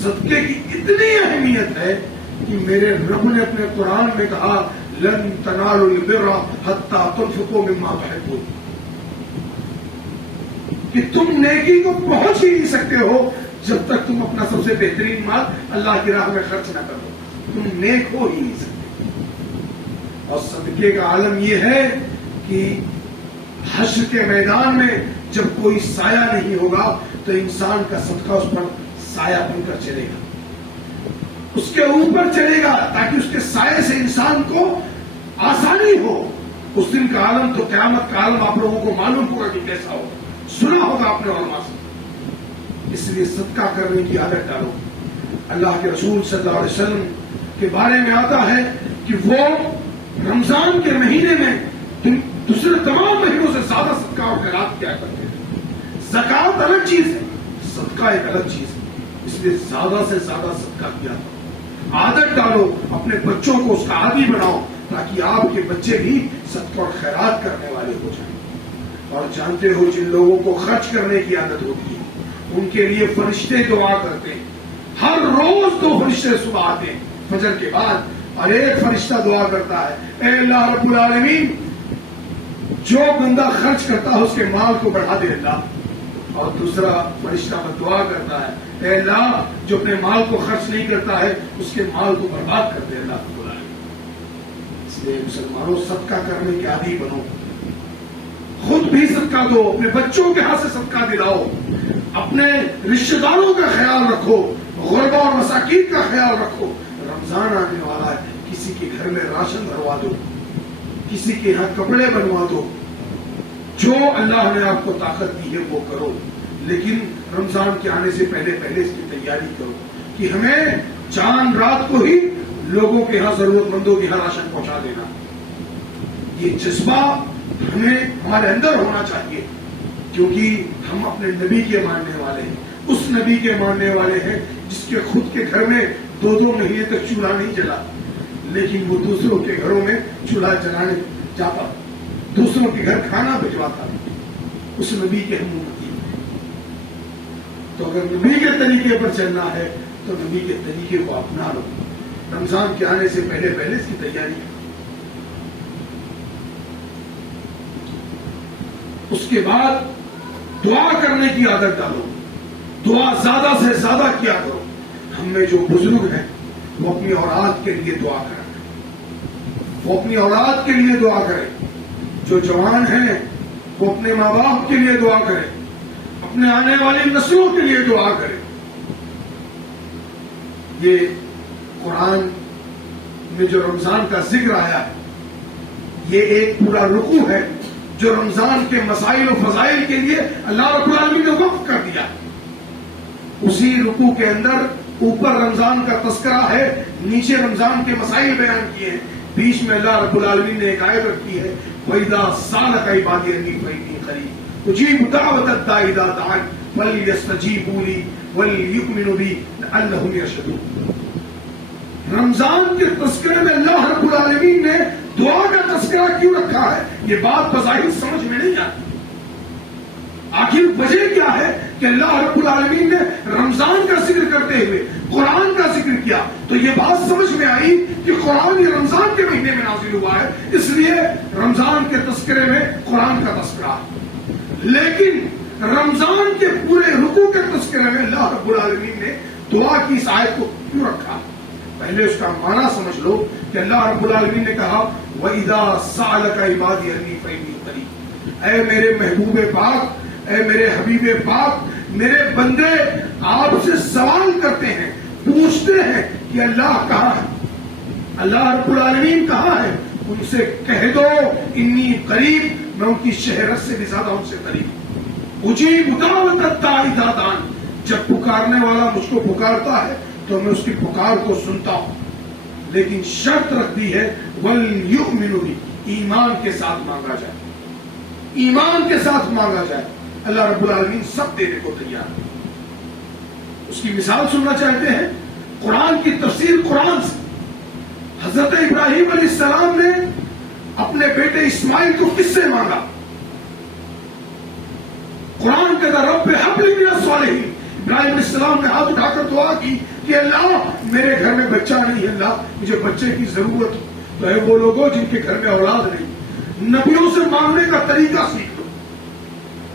صدقے کی اتنی اہمیت ہے کہ میرے رب نے اپنے قرآن میں کہا لن تنالوا البر حتى تنفقوا مما تحبون, کہ تم نیکی کو پہنچ ہی نہیں سکتے ہو جب تک تم اپنا سب سے بہترین مال اللہ کی راہ میں خرچ نہ کرو. تم نیک ہو ہی نہیں سکتے. اور صدقے کا عالم یہ ہے کہ حشر کے میدان میں جب کوئی سایہ نہیں ہوگا تو انسان کا صدقہ اس پر سایہ بن کر چلے گا, اس کے اوپر چلے گا, تاکہ اس کے سائے سے انسان کو آسانی ہو. اس دن کا عالم تو قیامت کا عالم آپ لوگوں کو معلوم ہوگا کہ کیسا ہوگا, سنا ہوگا اپنے علماء سے. اس لیے صدقہ کرنے کی عادت ڈالو. اللہ کے رسول صلی اللہ علیہ وسلم کے بارے میں آتا ہے کہ وہ رمضان کے مہینے میں دوسرے تمام مہینوں سے زیادہ صدقہ اور خیرات کیا کرتے ہیں. زکات الگ چیز ہے, صدقہ ایک الگ چیز ہے. اس لیے زیادہ سے زیادہ صدقہ کیا کرو. عادت ڈالو, اپنے بچوں کو اس کا عادی بناؤ, تاکہ آپ کے بچے بھی صدقہ اور خیرات کرنے والے ہو جائیں. اور جانتے ہو جن لوگوں کو خرچ کرنے کی عادت ہوتی ہے ان کے لیے فرشتے دعا کرتے ہیں. ہر روز 2 فرشتے صبح آتے ہیں فجر کے بعد, اور ایک فرشتہ دعا کرتا ہے اے اللہ رب العالمین, جو بندہ خرچ کرتا ہے اس کے مال کو بڑھا دے اللہ. اور دوسرا فرشتہ دعا کرتا ہے اے اللہ جو اپنے مال کو خرچ نہیں کرتا ہے اس کے مال کو برباد کر دے اللہ رب العالمین. اس لیے مسلمانوں صدقہ کرنے کے عادی بنو, خود بھی صدقہ دو, اپنے بچوں کے ہاتھ سے صدقہ دلاؤ, اپنے رشتہ داروں کا خیال رکھو, غربا اور مساکین کا خیال رکھو. رمضان آنے والا ہے, کسی کے گھر میں راشن بھروا دو, کسی کے یہاں کپڑے بنوا دو. جو اللہ نے آپ کو طاقت دی ہے وہ کرو, لیکن رمضان کے آنے سے پہلے پہلے اس کی تیاری کرو کہ ہمیں چاند رات کو ہی لوگوں کے یہاں ضرورت مندوں کے یہاں راشن پہنچا دینا. یہ جذبہ ہمیں ہمارے اندر ہونا چاہیے, کیونکہ ہم اپنے نبی کے ماننے والے ہیں, اس نبی کے ماننے والے ہیں جس کے خود کے گھر میں 2 مہینے تک چولہا نہیں جلا، لیکن وہ دوسروں کے گھروں میں چولہا جلانے جاتا، دوسروں کے گھر کھانا بھجواتا، اس نبی کے ہم امتی ہیں۔ تو اگر نبی کے طریقے پر چلنا ہے تو نبی کے طریقے کو اپنا لو، رمضان کے آنے سے پہلے اس کی تیاری کرو۔ اس کے بعد دعا کرنے کی عادت ڈالو، دعا زیادہ سے زیادہ کیا کرو۔ ہم میں جو بزرگ ہیں وہ اپنی اولاد کے لیے دعا کریں، وہ اپنی اولاد کے لیے دعا کریں۔ جو جوان ہیں وہ اپنے ماں باپ کے لیے دعا کریں، اپنے آنے والی نسلوں کے لیے دعا کریں۔ یہ قرآن میں جو رمضان کا ذکر آیا ہے، یہ ایک پورا رکوع ہے جو رمضان کے مسائل و فضائل کے لیے اللہ رب العالمین نے وقف کر دیا۔ اسی رکوع کے اندر اوپر رمضان کا تذکرہ ہے، نیچے رمضان کے مسائل بیان کیے ہیں، بیچ میں اللہ رب العالمین نے ایک آیت رکھی ہے، وَإِذَا سَأَلَكَ عِبَادِي عَنِّي فَإِنِّي قَرِيبٌ أُجِيبُ دَعْوَةَ الدَّاعِ إِذَا دَعَانِ فَلْيَسْتَجِيبُوا لِي وَلْيُؤْمِنُوا بِي لَعَلَّهُمْ يَرْشُدُونَ۔ رمضان کے تذکرے میں اللہ رب العالمین نے دعا کا تذکرہ کیوں رکھا ہے؟ یہ بات بظاہر سمجھ میں نہیں آتی۔ آخر وجہ کیا ہے کہ اللہ رب العالمین نے رمضان کا ذکر کرتے ہوئے قرآن کا ذکر کیا؟ تو یہ بات سمجھ میں آئی کہ قرآن یہ رمضان کے مہینے میں نازل ہوا ہے، اس لیے رمضان کے تذکرے میں قرآن کا تذکرہ ہے۔ لیکن رمضان کے پورے رکوع کے تذکرے میں اللہ رب العالمین نے دعا کی اس آیت کو کیوں رکھا؟ پہلے اس کا معنی سمجھ لو کہ اللہ رب العالمین نے کہا وَإِذَا سَأَلَكَ عِبَادِي عَنِّي فَإِنِّي قَرِيبٌ، اے میرے محبوب پاک، اے میرے حبیب پاک، میرے بندے آپ سے سوال کرتے ہیں، پوچھتے ہیں کہ اللہ کہاں ہے، اللہ رب العالمین کہاں ہے؟ ان سے کہہ دو انی قریب، میں ان کی شہرت سے بھی زیادہ ان سے قریب۔ اجیب دعوت الداعی اذا دعان، جب پکارنے والا مجھ کو پکارتا ہے تو میں اس کی پکار کو سنتا ہوں، لیکن شرط رکھ دی ہے وَلْيُؤْمِنُوا بِي، ایمان کے ساتھ مانگا جائے، ایمان کے ساتھ مانگا جائے۔ اللہ رب العالمین سب دینے کو تیار ہے۔ اس کی مثال سننا چاہتے ہیں؟ قرآن کی تفسیر قرآن سے حضرت ابراہیم علیہ السلام نے اپنے بیٹے اسماعیل کو کس سے مانگا؟ قرآن کہتا رب ہب لی من الصالحین، ابراہیم علیہ السلام نے ہاتھ اٹھا کر دعا کی کہ اللہ میرے گھر میں بچہ نہیں ہے، اللہ مجھے بچے کی ضرورت ہے۔ تو ہے وہ لوگوں جن کے گھر میں اولاد نہیں، نبیوں سے مانگنے کا طریقہ سیکھ لو،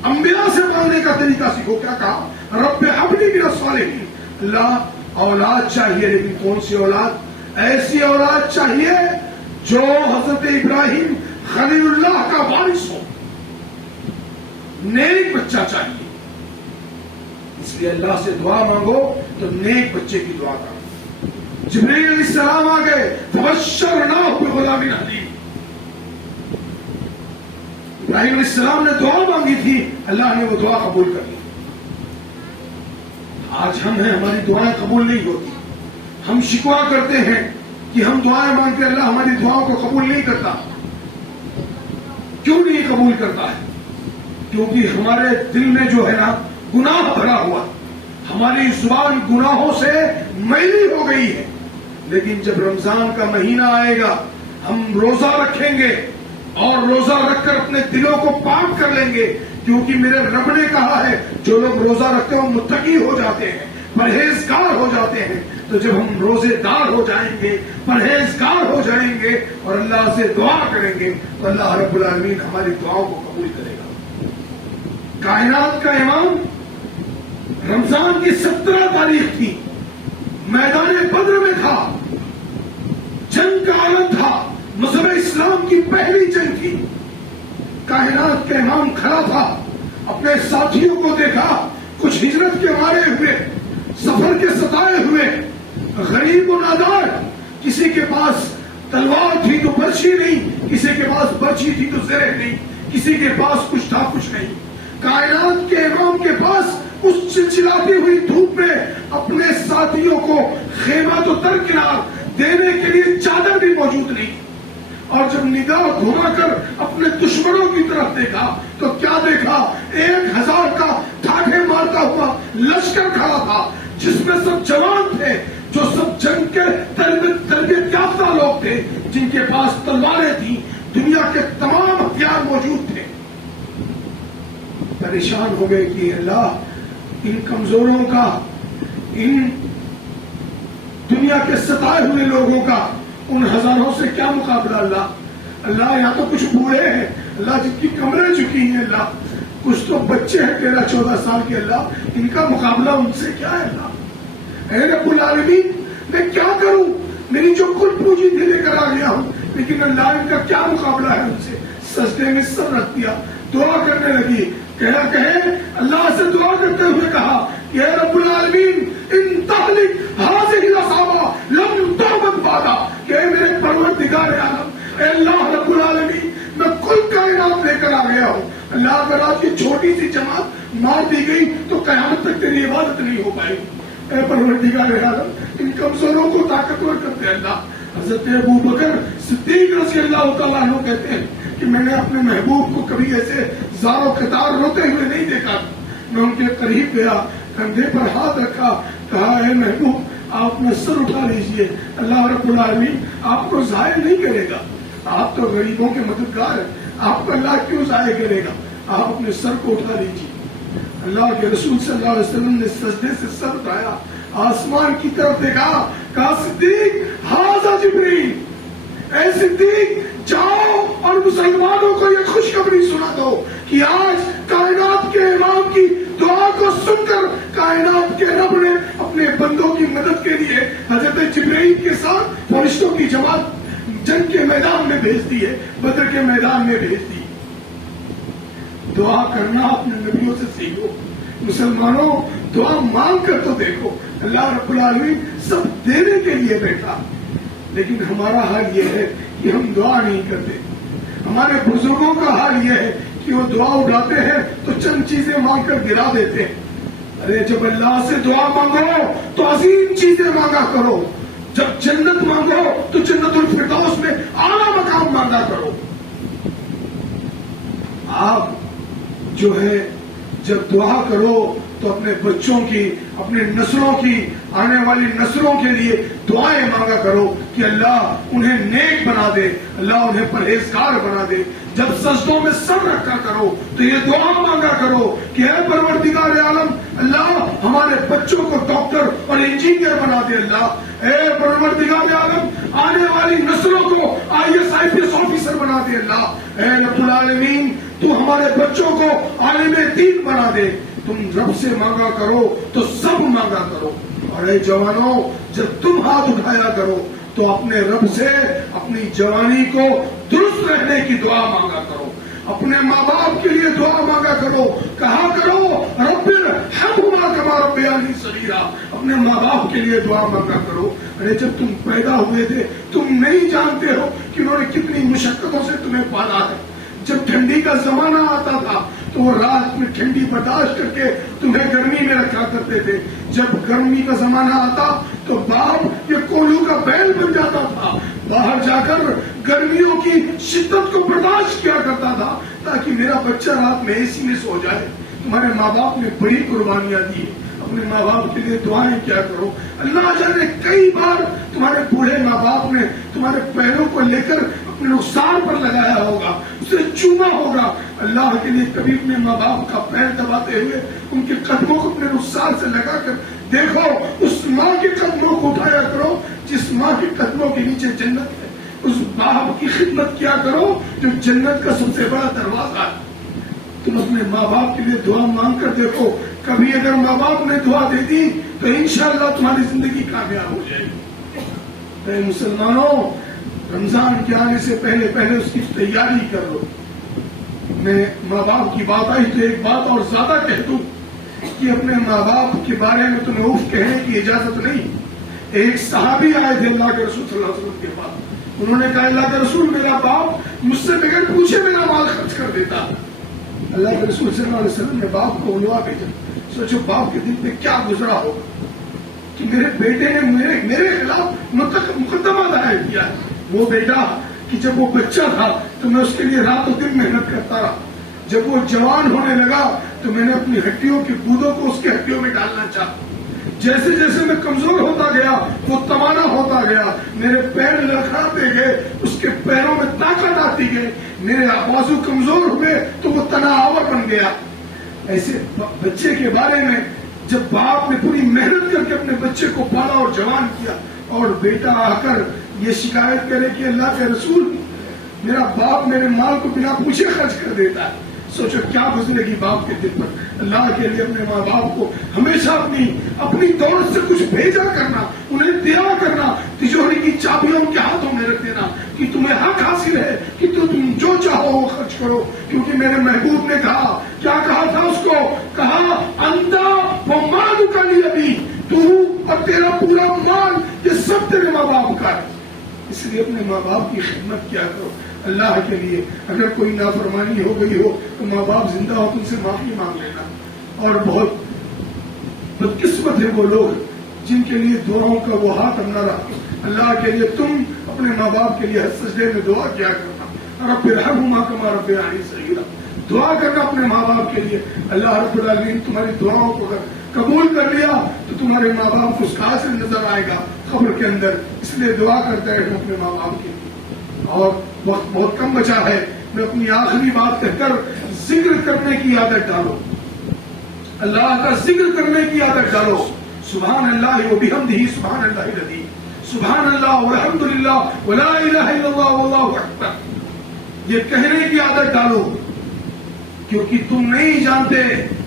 انبیاء سے مانگنے کا طریقہ سیکھو۔ کیا کہا؟ رب ہب لی من الصالحین، اللہ اولاد چاہیے، لیکن کون سی اولاد؟ ایسی اولاد چاہیے جو حضرت ابراہیم خلیل اللہ کا وارث ہو، نیک بچہ چاہیے۔ اس لیے اللہ سے دعا مانگو تو نیک بچے کی دعا کرو۔ جبریل علیہ السلام آ گئے، فبشرناہ بغلام حلیم، ابراہیم علیہ السلام نے دعا مانگی تھی، اللہ نے وہ دعا قبول کر لی۔ آج ہم ہیں، ہماری دعائیں قبول نہیں ہوتی، ہم شکوہ کرتے ہیں کہ ہم دعائیں مانگتے اللہ ہماری دعاؤں کو قبول نہیں کرتا۔ کیوں نہیں قبول کرتا ہے؟ کیونکہ ہمارے دل میں جو ہے نا گناہ بھرا ہوا، ہماری زبان گناہوں سے میلی ہو گئی ہے۔ لیکن جب رمضان کا مہینہ آئے گا، ہم روزہ رکھیں گے اور روزہ رکھ کر اپنے دلوں کو پاک کر لیں گے، کیونکہ میرے رب نے کہا ہے جو لوگ روزہ رکھتے ہیں وہ متقی ہو جاتے ہیں، پرہیزگار ہو جاتے ہیں۔ تو جب ہم روزے دار ہو جائیں گے، پرہیزگار ہو جائیں گے اور اللہ سے دعا کریں گے تو اللہ رب العالمین ہماری دعاؤں کو قبول کرے گا۔ کائنات کا امام رمضان کی 17 تاریخ تھی، میدان بدر میں تھا، جنگ کا عالم تھا، مذہب اسلام کی پہلی جنگ تھی۔ کائنات کا امام کھڑا تھا، اپنے ساتھیوں کو دیکھا، کچھ ہجرت کے مارے ہوئے، سفر کے ستائے ہوئے، غریب و نادار، کسی کے پاس تلوار تھی تو برچھی نہیں، کسی کے پاس برچھی تھی تو زرہ نہیں، کسی کے پاس کچھ تھا کچھ نہیں۔ کائنات کے امام کے پاس اس چلچلاتی ہوئی دھوپ میں اپنے ساتھیوں کو خیمہ تو درکنار دینے کے لیے چادر بھی موجود نہیں۔ اور جب نگاہ گھما کر اپنے دشمنوں کی طرف دیکھا تو کیا دیکھا؟ 1000 کا ٹھاٹھے مارتا ہوا لشکر کھڑا تھا، جس میں سب جوان تھے، جو سب جنگ کے تربیت یافتہ لوگ تھے، جن کے پاس تلواریں تھیں، دنیا کے تمام ہتھیار موجود تھے۔ پریشان ہو گئے کہ اللہ ان کمزوروں کا، ان دنیا کے ستائے ہوئے لوگوں کا ان ہزاروں سے کیا مقابلہ؟ اللہ یہاں تو کچھ بوڑھے ہیں اللہ، جن کی کمریں جھکی ہیں اللہ، کچھ تو بچے ہیں 13-14 سال کے اللہ، ان کا مقابلہ ان سے کیا ہے اللہ؟ اے رب العالمین میں کیا کروں؟ میری جو کل پونجی بھی لے کر آ گیا ہوں، لیکن اللہ ان کا کیا مقابلہ ہے ان سے؟ سجدے میں سر رکھ دیا، دعا کرنے لگی، کہے اللہ سے دعا کرتے ہوئے کہا کہ اے رب العالمین ان تہلک حاضر الصحابہ لم تعبد بعدا، کہ اے میرے پروردگار عالم، اے اللہ رب العالمین میں کل کائنات لے کر آ گیا ہوں اللہ، اگر آج کی چھوٹی سی جماعت مار دی گئی تو قیامت تک تیری عبادت نہیں ہو پائے گی۔ اے پروردگار عالم ان کمزوروں کو طاقتور کرتے اللہ۔ حضرت ابوبکر صدیق رضی اللہ تعالیٰ عنہ کہتے ہیں کہ میں نے اپنے محبوب کو کبھی ایسے زار و قطار روتے ہوئے نہیں دیکھا، میں ان کے قریب گیا، کندھے پر ہاتھ رکھا، کہا اے محبوب آپ اپنا سر اٹھا لیجئے، اللہ رب العالمین آپ کو ضائع نہیں کرے گا، آپ تو غریبوں کے مددگار ہیں، آپ کو اللہ کیوں ضائع کرے گا، آپ اپنے سر کو اٹھا لیجئے۔ اللہ کے رسول صلی اللہ علیہ وسلم نے سجدے سے سر اٹھایا، آسمان کی طرف دیکھا، کہا صدیق ھذا جبریل، اے صدیق جاؤ اور مسلمانوں کو یہ خوشخبری سنا دو کہ آج کائنات کے امام کی دعا کو سن کر کائنات کے رب نے اپنے بندوں کی مدد کے لیے حضرت جبرائیل کے ساتھ فرشتوں کی جماعت جنگ کے میدان میں بھیج دی ہے، بدر کے میدان میں بھیج دی۔ دعا کرنا اپنے نبیوں سے سیکھو، مسلمانوں دعا مانگ کر تو دیکھو، اللہ رب العالمین سب دینے کے لیے بیٹھا، لیکن ہمارا حال یہ ہے کہ ہم دعا نہیں کرتے۔ ہمارے بزرگوں کا حال یہ ہے کہ وہ دعا اٹھاتے ہیں تو چند چیزیں مانگ کر گرا دیتے ہیں۔ ارے جب اللہ سے دعا مانگو تو عظیم چیزیں مانگا کرو، جب جنت مانگو تو جنت الفردوس میں اعلیٰ مقام مانگا کرو۔ آپ جو ہے جب دعا کرو تو اپنے بچوں کی، اپنے نسلوں کی، آنے والی نسلوں کے لیے دعائیں مانگا کرو کہ اللہ انہیں نیک بنا دے، اللہ انہیں پرہیزگار بنا دے۔ جب سجدوں میں سر رکھا کرو تو یہ دعا مانگا کرو کہ اے پروردگار عالم، اللہ ہمارے بچوں کو ڈاکٹر اور انجینئر بنا دے، اللہ اے پروردگار عالم آنے والی نسلوں کو IAS IPS آفیسر بنا دے، اللہ اے رب العالمین تو ہمارے بچوں کو عالم دین بنا دے۔ تم رب سے مانگا کرو تو سب مانگا کرو، اور اے جوانوں جب تم ہاتھ اٹھایا کرو تو اپنے رب سے اپنی جوانی کو درست رہنے کی دعا مانگا کرو، اپنے ماں باپ کے لیے دعا مانگا کرو، کہا کرو رب ارحمہما کما ربیانی صغیرا، اپنے ماں باپ کے لیے دعا مانگا کرو۔ ارے جب تم پیدا ہوئے تھے تم نہیں جانتے ہو کہ انہوں نے کتنی مشقتوں سے تمہیں پالا ہے۔ جب ٹھنڈی کا زمانہ آتا تھا تو وہ رات میں ٹھنڈی برداشت کر کے تمہیں گرمی میں رکھا کرتے تھے، جب گرمی کا زمانہ آتا تو باپ یہ کولو کا بیل بن جاتا تھا، باہر جا کر گرمیوں کی شدت کو برداشت کیا کرتا تھا تاکہ میرا بچہ رات میں AC میں سو جائے۔ تمہارے ماں باپ نے بڑی قربانیاں دی، اپنے ماں باپ کے لیے دعائیں کیا کرو۔ اللہ جانے کئی بار تمہارے بوڑھے ماں باپ نے تمہارے پیروں کو لے کر اپنے رخسار پر لگایا ہوگا، اسے چوما ہوگا۔ اللہ کے لیے کبھی اپنے ماں باپ کا پیر دباتے ہوئے ان کے قدموں کو اپنے رخسار سے لگا کر دیکھو، اس ماں کے قدموں کو اٹھایا کرو جس ماں کے قدموں کے نیچے جنت ہے، اس باپ کی خدمت کیا کرو جو جنت کا سب سے بڑا دروازہ ہے۔ تم اپنے ماں باپ کے لیے دعا مانگ کر دیکھو، کبھی اگر ماں باپ نے دعا دے دی تو انشاءاللہ تمہاری زندگی کامیاب ہو جائے گی۔ اے مسلمانوں، رمضان کے آنے سے پہلے پہلے اس کی تیاری کر لو۔ میں ماں باپ کی بات آئی تو ایک بات اور زیادہ کہہ دوں کہ اپنے ماں باپ کے بارے میں تمہیں اف کہنے کی اجازت نہیں۔ ایک صحابی آئے تھے اللہ کے رسول صلی اللہ علیہ وسلم کے پاس، انہوں نے کہا اللہ کے رسول میرا باپ مجھ سے بغیر پوچھے میرا مال خرچ کر دیتا۔ اللہ کے رسول صلی اللہ علیہ وسلم نے باپ کو بلوا بھیجا۔ سوچو باپ کے دل پہ کیا گزرا ہوگا کہ میرے بیٹے نے میرے خلاف مقدمہ دائر کیا ہے۔ وہ بیٹا کہ جب وہ بچہ تھا تو میں اس کے لیے رات و دن محنت کرتا رہا. جب وہ جوان ہونے لگا تو میں نے اپنی ہڈیوں کی گودوں کو اس کی ہڈیوں میں ڈالنا چاہا. جیسے جیسے میں کمزور ہوتا گیا وہ توانا ہوتا گیا. میرے پیر لڑکھڑاتے گئے, اس کے پیروں میں طاقت آتی گئی. میرے بازو کمزور ہوئے تو وہ تناور بن گیا. ایسے بچے کے بارے میں جب باپ نے پوری محنت کر کے اپنے بچے کو پالا اور جوان کیا, اور بیٹا آ کر یہ شکایت کرے کہ اللہ کے رسول میرا باپ میرے مال کو بنا پوچھے خرچ کر دیتا ہے, سوچو کیا گزرے گی باپ کے دل پر. اللہ کے لیے اپنے ماں باپ کو ہمیشہ اپنی دولت سے کچھ بھیجا کرنا, انہیں دیا کرنا, تجوری کی چابیاں ان کے ہاتھوں میں رکھ دینا کہ تمہیں حق حاصل ہے کہ تم جو چاہو وہ خرچ کرو. کیونکہ میرے محبوب نے کہا, کیا کہا تھا اس کو, کہا انتا وہ مال کا لیے تو اور تیرا پورا مال یہ سب تیرے ماں باپ کا ہے. اس لیے اپنے ماں باپ کی خدمت کیا کرو اللہ کے لیے. اگر کوئی نافرمانی ہو گئی ہو تو ماں باپ زندہ ہو تو ان سے معافی مانگ لینا. اور بہت بدقسمت ہے وہ لوگ جن کے لیے دعاؤں کا وہ ہاتھ ہم نہ رہا. اللہ کے لیے تم اپنے ماں باپ کے لیے ہر سجدے میں دعا کیا کرنا, رب ارحمہما کما ربیانی صغیرا, دعا کرنا اپنے ماں باپ کے لیے. اللہ رب العالمین تمہاری دعاؤں کو قبول کر لیا تو تمہارے ماں باپ کو اس کا حاصل نظر آئے گا قبر کے اندر. اس لیے دعا کرتے ہیں اپنے ماں باپ کے لیے. اور وقت بہت کم بچا ہے, میں اپنی آخری بات کہہ کر ذکر کرنے کی عادت ڈالو, اللہ کا ذکر کرنے کی عادت ڈالو. سبحان اللہ و بحمدہ سبحان اللہ العظیم, سبحان اللہ والحمد للہ ولا الہ الا اللہ واللہ اکبر, یہ کہنے کی عادت ڈالو. کیونکہ تم نہیں جانتے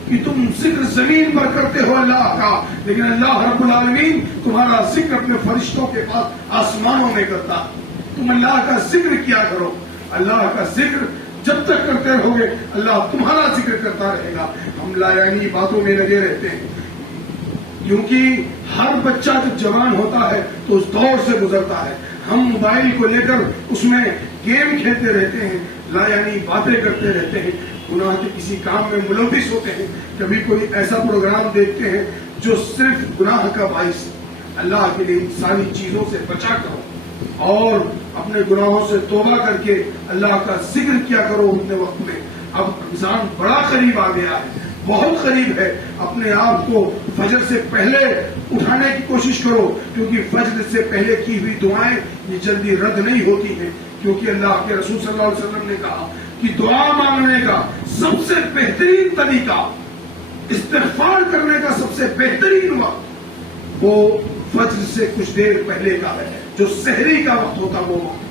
کہ تم ذکر زمین پر کرتے ہو اللہ کا, لیکن اللہ رب العالمین تمہارا ذکر اپنے فرشتوں کے پاس آسمانوں میں کرتا. تم اللہ کا ذکر کیا کرو. اللہ کا ذکر جب تک کرتے رہو گے اللہ تمہارا ذکر کرتا رہے گا. ہم لا یعنی باتوں میں لگے رہتے ہیں, کیونکہ ہر بچہ جب جوان ہوتا ہے تو اس دور سے گزرتا ہے. ہم موبائل کو لے کر اس میں گیم کھیلتے رہتے ہیں, لا یعنی باتیں کرتے رہتے ہیں, گناہ کے کسی کام میں ملوث ہوتے ہیں. کبھی کوئی ایسا پروگرام دیکھتے ہیں جو صرف گناہ کا باعث. اللہ کے لیے ان ساری چیزوں سے بچا کرو اور اپنے گناہوں سے توبہ کر کے اللہ کا ذکر کیا کرو اپنے وقت میں. اب رمضان بڑا قریب آ گیا ہے, بہت قریب ہے. اپنے آپ کو فجر سے پہلے اٹھانے کی کوشش کرو, کیونکہ فجر سے پہلے کی ہوئی دعائیں یہ جلدی رد نہیں ہوتی ہیں. کیونکہ اللہ کے رسول صلی اللہ علیہ وسلم نے کہا کہ دعا مانگنے کا سب سے بہترین طریقہ, استغفار کرنے کا سب سے بہترین وقت وہ فجر سے کچھ دیر پہلے کا ہے, جو سحری کا وقت ہوتا وہ وقت.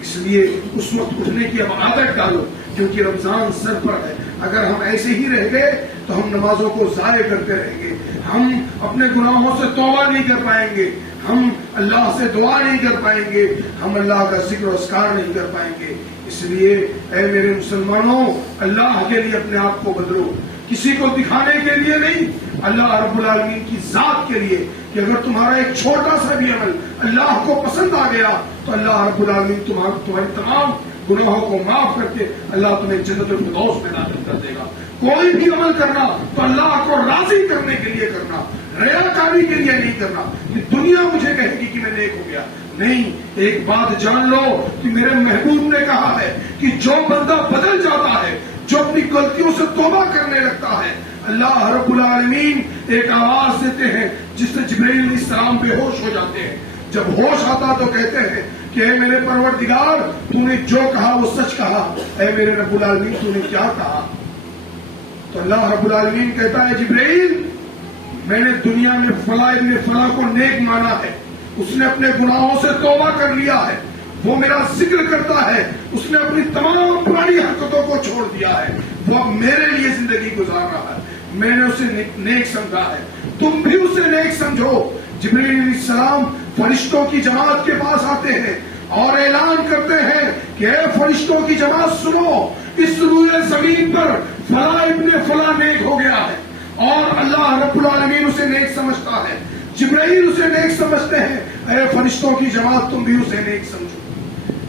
اس لیے اس وقت اٹھنے کی اب عادت ڈالو, کیونکہ رمضان سر پر ہے. اگر ہم ایسے ہی رہ گئے تو ہم نمازوں کو ضائع کرتے رہیں گے, ہم اپنے گناہوں سے توبہ نہیں کر پائیں گے, ہم اللہ سے دعا نہیں کر پائیں گے, ہم اللہ کا ذکر و اذکار نہیں کر پائیں گے. اس لیے اے میرے مسلمانوں, اللہ کے لیے اپنے آپ کو بدلو, کسی کو دکھانے کے لیے نہیں, اللہ رب العالمین کی ذات کے لیے. کہ اگر تمہارا ایک چھوٹا سا بھی عمل اللہ کو پسند آ گیا تو اللہ رب العالمین تمہاری تمام گناہوں کو معاف کر کے اللہ تمہیں جنت الفردوس میں داخل کر دے گا. کوئی بھی عمل کرنا تو اللہ کو راضی کرنے کے لیے کرنا, ریاکاری کے لیے نہیں کرنا کہ دنیا مجھے کہے گی کہ میں نیک ہو گیا. نہیں, ایک بات جان لو کہ میرے محبوب نے کہا ہے کہ جو بندہ بدل جاتا ہے, جو اپنی غلطیوں سے توبہ کرنے لگتا ہے, اللہ رب العالمین ایک آواز دیتے ہیں جس سے جبرائیل علیہ السلام بے ہوش ہو جاتے ہیں. جب ہوش آتا تو کہتے ہیں کہ اے میرے پروردگار, تو نے جو کہا وہ سچ کہا, اے میرے رب العالمین تو نے کیا کہا؟ تو اللہ رب العالمین کہتا ہے جبرائیل, میں نے دنیا میں فلاں ابن فلاں کو نیک مانا ہے, اس نے اپنے گناہوں سے توبہ کر لیا ہے, وہ میرا ذکر کرتا ہے, اس نے اپنی تمام پرانی حرکتوں کو چھوڑ دیا ہے, وہ اب میرے لیے زندگی گزار رہا ہے, میں نے اسے نیک سمجھا ہے, تم بھی اسے نیک سمجھو. جبرائیل علیہ السلام فرشتوں کی جماعت کے پاس آتے ہیں اور اعلان کرتے ہیں کہ اے فرشتوں کی جماعت سنو, اس روئے زمین پر فلاں ابن فلاں نیک ہو گیا ہے, اور اللہ رب العالمین اسے نیک سمجھتا ہے. جبرائیل اسے نیک سمجھتے ہیں, اے فرشتوں کی جماعت تم بھی اسے نیک سمجھو.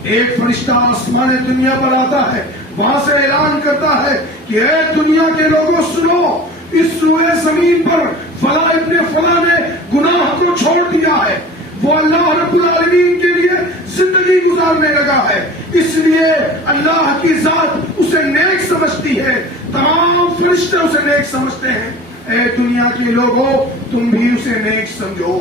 ایک فرشتہ آسمان دنیا پر آتا ہے, وہاں سے اعلان کرتا ہے کہ اے دنیا کے لوگوں سنو, اس روئے زمین پر فلاں ابن فلاں نے گناہ کو چھوڑ دیا ہے, وہ اللہ رب العالمین کے لیے زندگی گزار ڈالنے لگا ہے، اس لیے اللہ کی ذات اسے نیک سمجھتی ہے، تمام فرشتے اسے نیک سمجھتے ہیں۔ اے دنیا کے لوگوں تم بھی اسے نیک سمجھو۔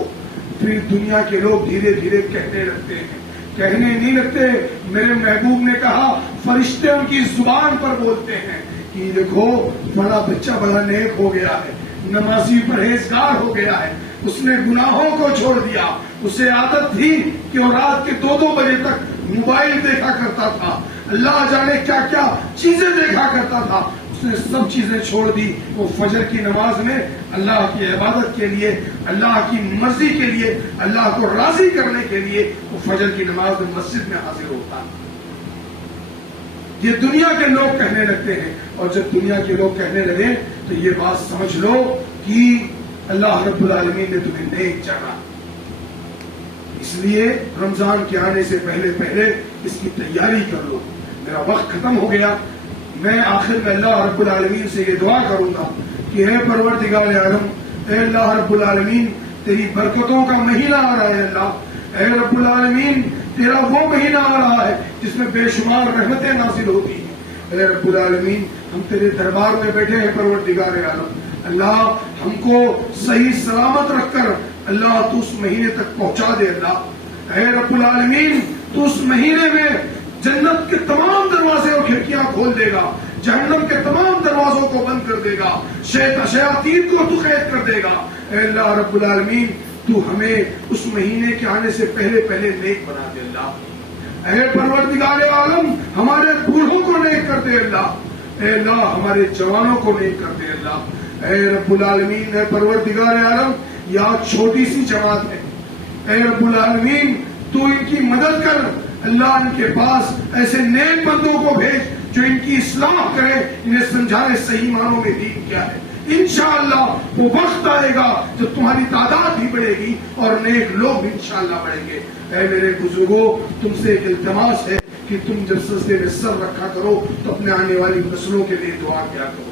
پھر دنیا کے لوگ دھیرے دھیرے کہنے لگتے ہیں، کہنے نہیں لگتے، میرے محبوب نے کہا فرشتے ان کی زبان پر بولتے ہیں کہ دیکھو بڑا بچہ بڑا نیک ہو گیا ہے، نمازی پرہیزگار ہو گیا ہے، اس نے گناہوں کو چھوڑ دیا، اسے عادت تھی کہ وہ رات کے 2 بجے تک موبائل دیکھا کرتا تھا، اللہ جانے کیا کیا چیزیں دیکھا کرتا تھا، اس نے سب چیزیں چھوڑ دی، وہ فجر کی نماز میں اللہ کی عبادت کے لیے، اللہ کی مرضی کے لیے، اللہ کو راضی کرنے کے لیے وہ فجر کی نماز میں مسجد میں حاضر ہوتا۔ یہ دنیا کے لوگ کہنے لگتے ہیں، اور جب دنیا کے لوگ کہنے لگے تو یہ بات سمجھ لو کہ اللہ رب العالمین نے تمہیں نیک جانا۔ اس لیے رمضان کے آنے سے پہلے پہلے اس کی تیاری کر لو۔ میرا وقت ختم ہو گیا، میں آخر میں اللہ رب العالمین سے یہ دعا کروں گا کہ اے پروردگار عالم، اے اللہ رب العالمین تیری برکتوں کا مہینہ آ رہا ہے، اللہ اے رب العالمین تیرا وہ مہینہ آ رہا ہے جس میں بے شمار رحمتیں نازل ہوتی ہیں۔ اے رب العالمین ہم تیرے دربار میں بیٹھے ہیں پروردگار عالم، اللہ ہم کو صحیح سلامت رکھ کر اللہ تو اس مہینے تک پہنچا دے۔ اللہ اے رب العالمین تو اس مہینے میں جنت کے تمام دروازے اور کھڑکیاں کھول دے گا، جہنم کے تمام دروازوں کو بند کر دے گا، شیاطین کو تو قید کر دے گا۔ اے اللہ رب العالمین تو ہمیں اس مہینے کے آنے سے پہلے پہلے نیک بنا دے۔ اللہ اے پروردگار عالم ہمارے بوڑھوں کو نیک کر دے۔ اللہ اے اللہ ہمارے جوانوں کو نیک کر دے۔ اللہ اے رب العالمین اے پروردگار عالم یا چھوٹی سی جماعت ہے، اے رب العالمین تو ان کی مدد کر، اللہ ان کے پاس ایسے نیک بندوں کو بھیج جو ان کی اصلاح کرے، انہیں سمجھائے صحیح معنوں میں دین کیا ہے۔ انشاءاللہ وہ وقت آئے گا جب تمہاری تعداد بھی بڑھے گی اور نیک لوگ بھی انشاءاللہ بڑھیں گے۔ اے میرے بزرگوں تم سے ایک التماس ہے کہ تم جب سجدے میں سر رکھا کرو تو اپنے آنے والی نسلوں کے لیے دعا کیا کرو۔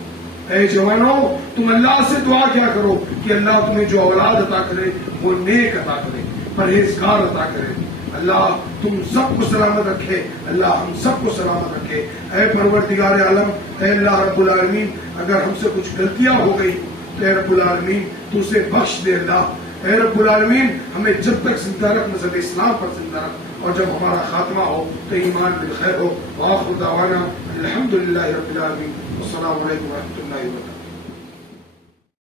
اے جوانوں تم اللہ سے دعا کیا کرو کہ اللہ تمہیں جو اولاد عطا کرے وہ نیک عطا کرے، پرہیزگار عطا کرے۔ اللہ تم سب کو سلامت رکھے، اللہ ہم سب کو سلامت رکھے۔ اے پروردگار عالم اے اللہ رب العالمین اگر ہم سے کچھ غلطیاں ہو گئی تو اے رب العالمین تو اسے بخش دے۔ اللہ اے رب العالمین ہمیں جب تک زندہ رکھ، مذہب اسلام پر زندہ رکھ، اور جب ہمارا خاتمہ ہو تو ایمان بالخیر ہو۔ وآخر دعوانا الحمدللہ رب العالمین، والسلام علیکم ورحمۃ اللہ وبرکاتہ۔